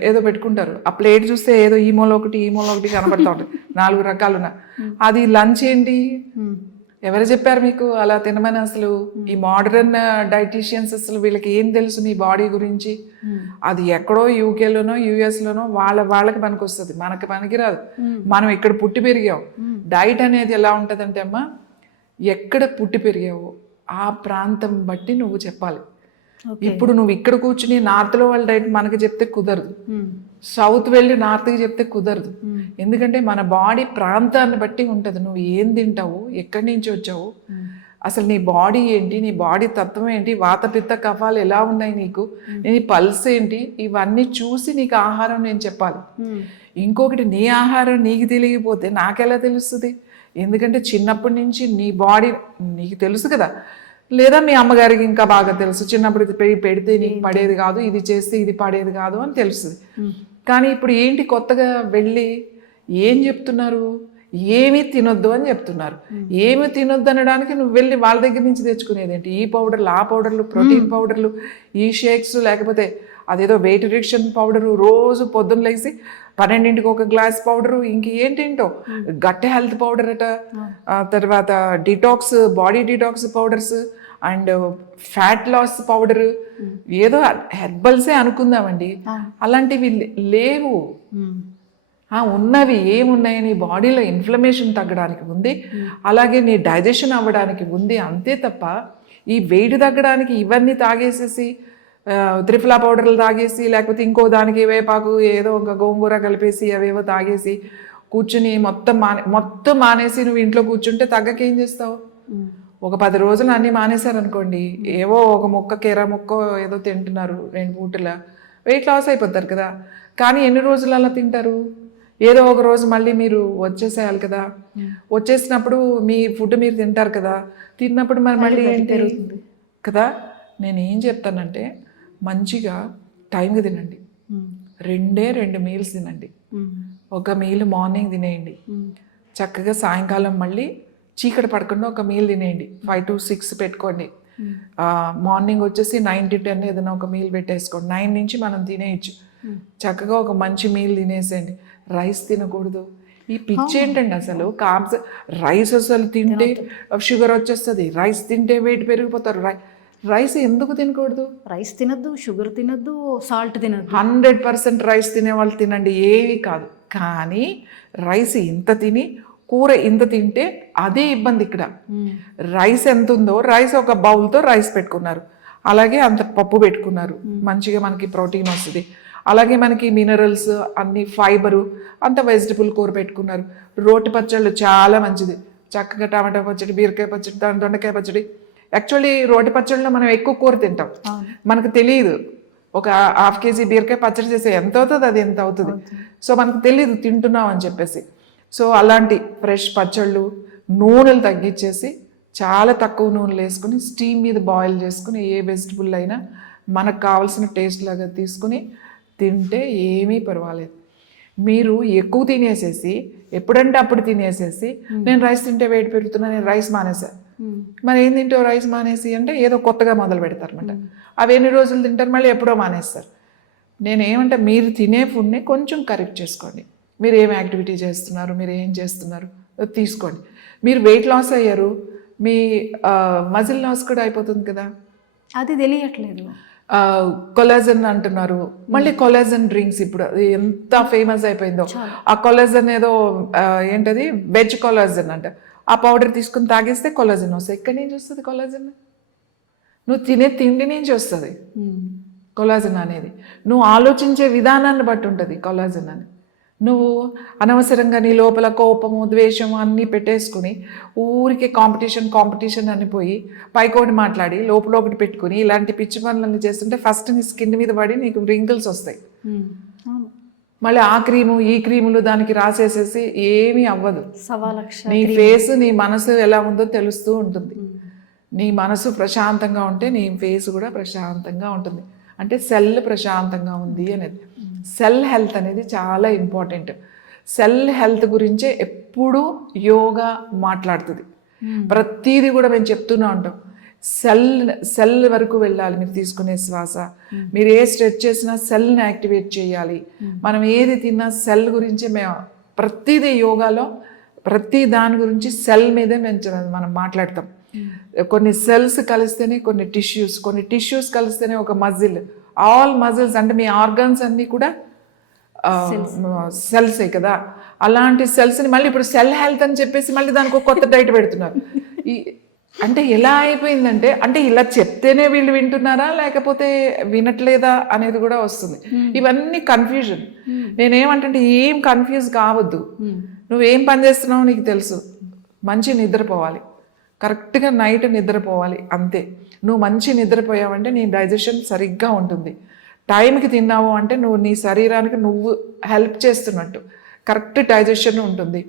ఏదో పెట్టుకుంటారు. ఆ ప్లేట్ చూస్తే ఏదో ఈ మూల ఒకటి కనబడతా ఉంటుంది, 4 రకాలున్న. అది లంచ్ ఏంటి? ఎవరు చెప్పారు మీకు అలా తినమని? అసలు ఈ మోడర్న్ డైటీషియన్స్ అసలు వీళ్ళకి ఏం తెలుసు మీ బాడీ గురించి? అది ఎక్కడో యూకేలోనో యుఎస్లోనో వాళ్ళకి పనికి వస్తుంది, మనకి పనికిరాదు. మనం ఇక్కడ పుట్టి పెరిగాం. డైట్ అనేది ఎలా ఉంటుందంటే అమ్మా, ఎక్కడ పుట్టి పెరిగావో ఆ ప్రాంతం బట్టి నువ్వు చెప్పాలి. ఇప్పుడు నువ్వు ఇక్కడ కూర్చుని నార్త్లో వాళ్ళ డైట్ మనకి చెప్తే కుదరదు, సౌత్ వెళ్ళి నార్త్కి చెప్తే కుదరదు. ఎందుకంటే మన బాడీ ప్రాంతాన్ని బట్టి ఉంటుంది. నువ్వు ఏం తింటావు, ఎక్కడి నుంచి వచ్చావు, అసలు నీ బాడీ ఏంటి, నీ బాడీ తత్వం ఏంటి, వాత పిత్త కఫాలు ఎలా ఉన్నాయి నీకు, నీ పల్స్ ఏంటి, ఇవన్నీ చూసి నీకు ఆహారం నేను చెప్పాలి. ఇంకొకటి, నీ ఆహారం నీకు తెలియకపోతే నాకెలా తెలుస్తుంది? ఎందుకంటే చిన్నప్పటి నుంచి నీ బాడీ నీకు తెలుసు కదా, లేదా మీ అమ్మగారికి ఇంకా బాగా తెలుసు, చిన్నప్పుడు ఇది పెడితే నీకు పడేది కాదు, ఇది చేస్తే ఇది పడేది కాదు అని తెలుస్తుంది. కానీ ఇప్పుడు ఏంటి కొత్తగా వెళ్ళి ఏం చెప్తున్నారు, ఏమీ తినొద్దు అని చెప్తున్నారు. ఏమి తినొద్దు అనడానికి నువ్వు వెళ్ళి వాళ్ళ దగ్గర నుంచి తెచ్చుకునేది ఏంటి? ఈ పౌడర్లు, ఆ పౌడర్లు, ప్రోటీన్ పౌడర్లు, ఈ షేక్స్, లేకపోతే అదేదో వెయిట్ రిడక్షన్ పౌడరు, రోజు పొద్దున్న లేసి 12ంటికి ఒక గ్లాస్ పౌడరు, ఇంకేంటేంటో గట్ హెల్త్ పౌడర్ అట, తర్వాత detox, body detox powders and fat loss powder, ఏదో హెర్బల్సే అనుకుందామండి. అలాంటివి లేవు. ఉన్నవి ఏమున్నాయి, నీ బాడీలో ఇన్ఫ్లమేషన్ తగ్గడానికి ఉంది, అలాగే నీ డైజెషన్ అవ్వడానికి ఉంది, అంతే తప్ప ఈ వెయిట్ తగ్గడానికి ఇవన్నీ తాగేసేసి త్రిఫలా పౌడర్లు తాగేసి, లేకపోతే ఇంకో దానికి వేపాకు ఏదో ఒక గోంగూర కలిపేసి అవేవో తాగేసి కూర్చుని మొత్తం మానేసి నువ్వు ఇంట్లో కూర్చుంటే తగ్గకేం చేస్తావు? ఒక 10 రోజులు అన్నీ మానేశారనుకోండి, ఏవో ఒక మొక్క కీర మొక్క ఏదో తింటున్నారు 2 పూటల, వెయిట్ లాస్ అయిపోతారు కదా. కానీ ఎన్ని రోజులు అలా తింటారు? ఏదో ఒక రోజు మళ్ళీ మీరు వచ్చేసేయాలి కదా. వచ్చేసినప్పుడు మీ ఫుడ్ మీరు తింటారు కదా, తిన్నప్పుడు మరి మళ్ళీ ఏంటి కదా. నేను ఏం చెప్తానంటే, మంచిగా టైంకి తినండి. 2 మీల్స్ తినండి. ఒక మీల్ మార్నింగ్ తినేయండి, చక్కగా సాయంకాలం మళ్ళీ చీకటి పడకుండా ఒక మీల్ తినేయండి. 5 to 6 పెట్టుకోండి. మార్నింగ్ వచ్చేసి 9 to 10 ఏదైనా ఒక మీల్ పెట్టేసుకోండి. 9 నుంచి మనం తినేయచ్చు. చక్కగా ఒక మంచి మీల్ తినేసేయండి. రైస్ తినకూడదు. ఈ పిచ్చి ఏంటండి అసలు, కార్బ్స్, రైస్ అసలు తింటే షుగర్ వచ్చేస్తుంది, రైస్ తింటే వెయిట్ పెరిగిపోతారు. రైస్ ఎందుకు తినకూడదు? రైస్ తినద్దు, షుగర్ తినద్దు, సాల్ట్ తినద్దు. 100% రైస్ తినేవాళ్ళు తినండి, ఏవి కాదు. కానీ రైస్ ఇంత తిని కూర ఇంత తింటే అదే ఇబ్బంది. ఇక్కడ రైస్ ఎంత ఉందో, రైస్ ఒక బౌల్తో రైస్ పెట్టుకున్నారు, అలాగే అంత పప్పు పెట్టుకున్నారు, మంచిగా మనకి ప్రోటీన్ వస్తుంది, అలాగే మనకి మినరల్స్ అన్ని, ఫైబరు అంత వెజిటబుల్ కూర పెట్టుకున్నారు. రోటి పచ్చళ్ళు చాలా మంచిది, చక్కగా టమాటా పచ్చడి, బీరకాయ పచ్చడి, దొండకాయ పచ్చడి. యాక్చువల్లీ రోటి పచ్చడిలో మనం ఎక్కువ కూర తింటాం, మనకు తెలియదు. ఒక 1/2 kg బీరకాయ పచ్చడి చేస్తే ఎంత అవుతుంది, అది ఎంత అవుతుంది, సో మనకు తెలియదు తింటున్నాం అని చెప్పేసి. సో అలాంటి ఫ్రెష్ పచ్చళ్ళు, నూనెలు తగ్గించేసి చాలా తక్కువ నూనెలు వేసుకుని స్టీమ్ మీద బాయిల్ చేసుకుని ఏ వెజిటబుల్ అయినా మనకు కావాల్సిన టేస్ట్ లాగా తీసుకుని తింటే ఏమీ పర్వాలేదు. మీరు ఎక్కువ తినేసేసి ఎప్పుడంటే అప్పుడు తినేసేసి నేను రైస్ తింటే వెయిట్ పెరుగుతున్నా, నేను రైస్ మానేసా, మరి ఏం తింటావు రైస్ మానేసి అంటే ఏదో కొత్తగా మొదలు పెడతారనమాట. అవి ఎన్ని రోజులు తింటారు, మళ్ళీ ఎప్పుడో మానేస్తారు. నేనేమంటే మీరు తినే ఫుడ్ని కొంచెం కరెక్ట్ చేసుకోండి. మీరు ఏం యాక్టివిటీ చేస్తున్నారు, మీరు ఏం చేస్తున్నారు తీసుకోండి. మీరు వెయిట్ లాస్ అయ్యారు, మీ మజిల్ లాస్ కూడా అయిపోతుంది కదా, అది తెలియట్లేదు. కొలాజన్ అంటున్నారు, మళ్ళీ కొలాజన్ డ్రింక్స్ ఇప్పుడు ఎంత ఫేమస్ అయిపోయిందో. ఆ కొలాజన్ ఏదో ఏంటది, వెజ్ కొలాజన్ అంట, ఆ పౌడర్ తీసుకుని తాగేస్తే కొలాజన్ వస్తుంది. ఎక్కడి నుంచి వస్తుంది కొలాజన్? నువ్వు తినే తిండి నుంచి వస్తుంది కొలాజన్ అనేది. నువ్వు ఆలోచించే విధానాన్ని బట్టి ఉంటుంది కొలాజన్ అని. నువ్వు అనవసరంగా నీ లోపల కోపము, ద్వేషము అన్నీ పెట్టేసుకుని ఊరికే కాంపిటీషన్ అని పోయి పైకోటి మాట్లాడి లోపల ఒకటి పెట్టుకుని ఇలాంటి పిచ్చి పనులన్నీ చేస్తుంటే ఫస్ట్ నీ స్కిన్ మీద పడి నీకు రింకిల్స్ వస్తాయి. మళ్ళీ ఆ క్రీము ఈ క్రీములు దానికి రాసేసేసి ఏమీ అవ్వదు. నీ ఫేస్, నీ మనసు ఎలా ఉందో తెలుస్తూ ఉంటుంది. నీ మనసు ప్రశాంతంగా ఉంటే నీ ఫేస్ కూడా ప్రశాంతంగా ఉంటుంది. అంటే సెల్ ప్రశాంతంగా ఉంది అనేది. సెల్ హెల్త్ అనేది చాలా ఇంపార్టెంట్. సెల్ హెల్త్ గురించే ఎప్పుడూ యోగా మాట్లాడుతుంది. ప్రతిదీ కూడా మేము చెప్తూనే ఉంటాం. సెల్ వరకు వెళ్ళాలి మీరు తీసుకునే శ్వాస. మీరు ఏ స్ట్రెచ్ చేసినా సెల్ని యాక్టివేట్ చేయాలి. మనం ఏది తిన్నా సెల్ గురించే మేము ప్రతిదీ యోగాలో ప్రతి దాని గురించి సెల్ మీదే మనం మాట్లాడతాం. కొన్ని సెల్స్ కలిస్తేనే కొన్ని టిష్యూస్ కలిస్తేనే ఒక మజిల్. ఆల్ మజిల్స్ అంటే మీ ఆర్గన్స్ అన్నీ కూడా సెల్సే కదా. అలాంటి సెల్స్ని మళ్ళీ ఇప్పుడు సెల్ హెల్త్ అని చెప్పేసి మళ్ళీ దానికి ఒక కొత్త డైట్ పెడుతున్నారు. అంటే ఎలా అయిపోయిందంటే, అంటే ఇలా చెప్తేనే వీళ్ళు వింటున్నారా లేకపోతే వినట్లేదా అనేది కూడా వస్తుంది. ఇవన్నీ కన్ఫ్యూజన్. నేనేమంటే ఏం కన్ఫ్యూజ్ కావద్దు. నువ్వేం పని చేస్తున్నావో నీకు తెలుసు. మంచి నిద్రపోవాలి, కరెక్ట్గా నైట్ నిద్రపోవాలి అంతే. నువ్వు మంచి నిద్రపోయావంటే నీ డైజెషన్ సరిగ్గా ఉంటుంది. టైంకి తిన్నావు అంటే నువ్వు నీ శరీరానికి నువ్వు హెల్ప్ చేస్తున్నట్టు, కరెక్ట్ డైజెషన్ ఉంటుంది.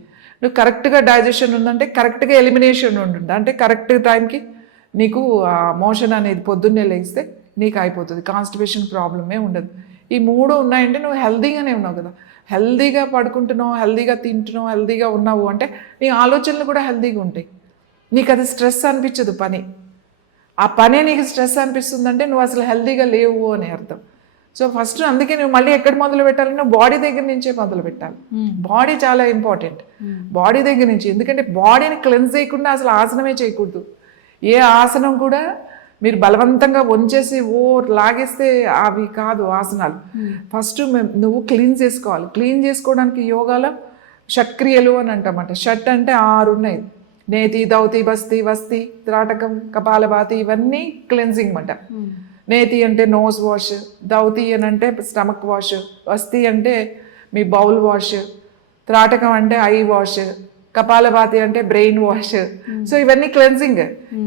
నువ్వు కరెక్ట్గా డైజెషన్ ఉందంటే కరెక్ట్గా ఎలిమినేషన్ ఉంటుంది, అంటే కరెక్ట్ టైంకి నీకు మోషన్ అనేది పొద్దున్నే లేస్తే నీకు అయిపోతుంది, కాన్స్టిపేషన్ ప్రాబ్లమే ఉండదు. ఈ 3 ఉన్నాయంటే నువ్వు హెల్దీగానే ఉన్నావు కదా. హెల్దీగా పడుకుంటున్నావు, హెల్దీగా తింటున్నావు, హెల్దీగా ఉన్నావు అంటే నీ ఆలోచనలు కూడా హెల్దీగా ఉంటాయి. నీకు అది స్ట్రెస్ అనిపించదు పని. ఆ పనే నీకు స్ట్రెస్ అనిపిస్తుందంటే నువ్వు అసలు హెల్దీగా లేవు అని అర్థం. సో ఫస్ట్ అందుకే నువ్వు మళ్ళీ ఎక్కడ మొదలు పెట్టాలంటే బాడీ దగ్గర నుంచే మొదలు పెట్టాలి. బాడీ చాలా ఇంపార్టెంట్, బాడీ దగ్గర నుంచి. ఎందుకంటే బాడీని క్లెన్స్ చేయకుండా అసలు ఆసనమే చేయకూడదు. ఏ ఆసనం కూడా మీరు బలవంతంగా వంచేసి లాగేస్తే అవి కాదు ఆసనాలు. ఫస్ట్ నువ్వు క్లీన్ చేసుకోవాలి. క్లీన్ చేసుకోవడానికి యోగాలో షట్క్రియలు అని అంటామంట. షట్ అంటే 6 ఉన్నాయి. నేతి, దౌతి, బస్తి, వస్తి, త్రాటకం, కపాలభాతి, ఇవన్నీ క్లెన్జింగ్ అంట. నేతి అంటే నోస్ వాష్, దౌతి అని అంటే స్టమక్ వాష్, వస్తి అంటే మీ బౌల్ వాష్, త్రాటకం అంటే ఐ వాష్, కపాలభాతి అంటే బ్రెయిన్ వాష్. సో ఇవన్నీ క్లెన్జింగ్.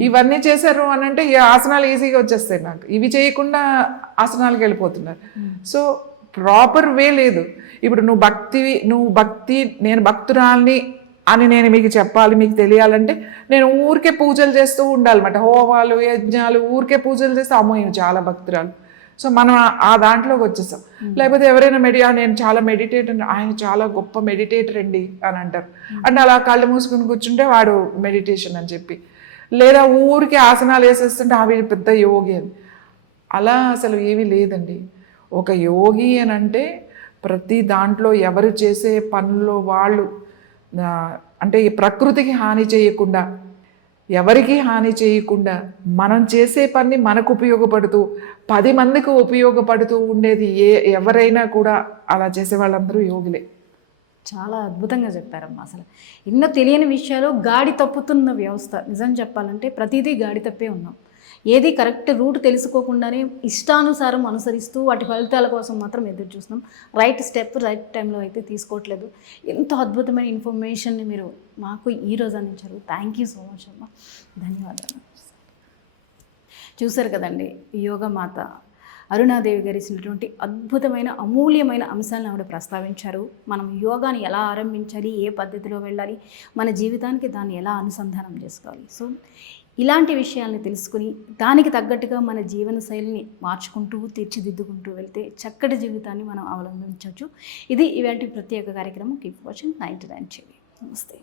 ఇవన్నీ చేశారు అని అంటే ఈ ఆసనాలు ఈజీగా వచ్చేస్తాయి నాకు. ఇవి చేయకుండా ఆసనాలకు వెళ్ళిపోతున్నారు. సో ప్రాపర్ వే లేదు. ఇప్పుడు నువ్వు భక్తి, నేను భక్తురాల్ని అని నేను మీకు చెప్పాలి, మీకు తెలియాలంటే నేను ఊరికే పూజలు చేస్తూ ఉండాలన్నమాట. హోమాలు, యజ్ఞాలు, ఊరికే పూజలు చేస్తే అమ్మో ఇవి చాలా భక్తురాలు. సో మనం ఆ దాంట్లోకి వచ్చేసాం. లేకపోతే ఎవరైనా నేను చాలా మెడిటేటర్, ఆయన చాలా గొప్ప మెడిటేటర్ అండి అని అంటారు. అంటే అలా కళ్ళు మూసుకుని కూర్చుంటే వాడు మెడిటేషన్ అని చెప్పి, లేదా ఊరికి ఆసనాలు వేసేస్తుంటే అవి పెద్ద యోగి అని. అలా అసలు ఏమీ లేదండి. ఒక యోగి అని అంటే ప్రతి దాంట్లో ఎవరు చేసే పనుల్లో వాళ్ళు అంటే ఈ ప్రకృతికి హాని చేయకుండా, ఎవరికి హాని చేయకుండా మనం చేసే పని మనకు ఉపయోగపడుతూ 10 మందికి ఉపయోగపడుతూ ఉండేది ఎవరైనా కూడా అలా చేసే వాళ్ళందరూ యోగులే. చాలా అద్భుతంగా చెప్పారమ్మా. అసలు ఎన్నో తెలియని విషయాలు, గాడి తప్పుతున్న వ్యవస్థ. నిజం చెప్పాలంటే ప్రతిదీ గాడి తప్పే ఉన్నాం. ఏది కరెక్ట్ రూట్ తెలుసుకోకుండానే ఇష్టానుసారం అనుసరిస్తూ వాటి ఫలితాల కోసం మాత్రం ఎదురు చూస్తున్నాం. రైట్ స్టెప్ రైట్ టైంలో అయితే తీసుకోవట్లేదు. ఎంతో అద్భుతమైన ఇన్ఫర్మేషన్ని మీరు మాకు ఈరోజు అందించారు. థ్యాంక్ యూ సో మచ్ అమ్మా, ధన్యవాదాలు. చూశారు కదండి, యోగమాత అరుణాదేవి గారు ఇచ్చినటువంటి అద్భుతమైన అమూల్యమైన అంశాలను ఆవిడ ప్రస్తావించారు. మనం యోగాని ఎలా ఆరంభించాలి, ఏ పద్ధతిలో వెళ్ళాలి, మన జీవితానికి దాన్ని ఎలా అనుసంధానం చేసుకోవాలి. సో ఇలాంటి విషయాల్ని తెలుసుకుని దానికి తగ్గట్టుగా మన జీవన శైలిని మార్చుకుంటూ తీర్చిదిద్దుకుంటూ వెళ్తే చక్కటి జీవితాన్ని మనం అవలంబించవచ్చు. ఇది ఇవాల్టి ప్రత్యేక కార్యక్రమం. Keep watching 99 TV. నమస్తే.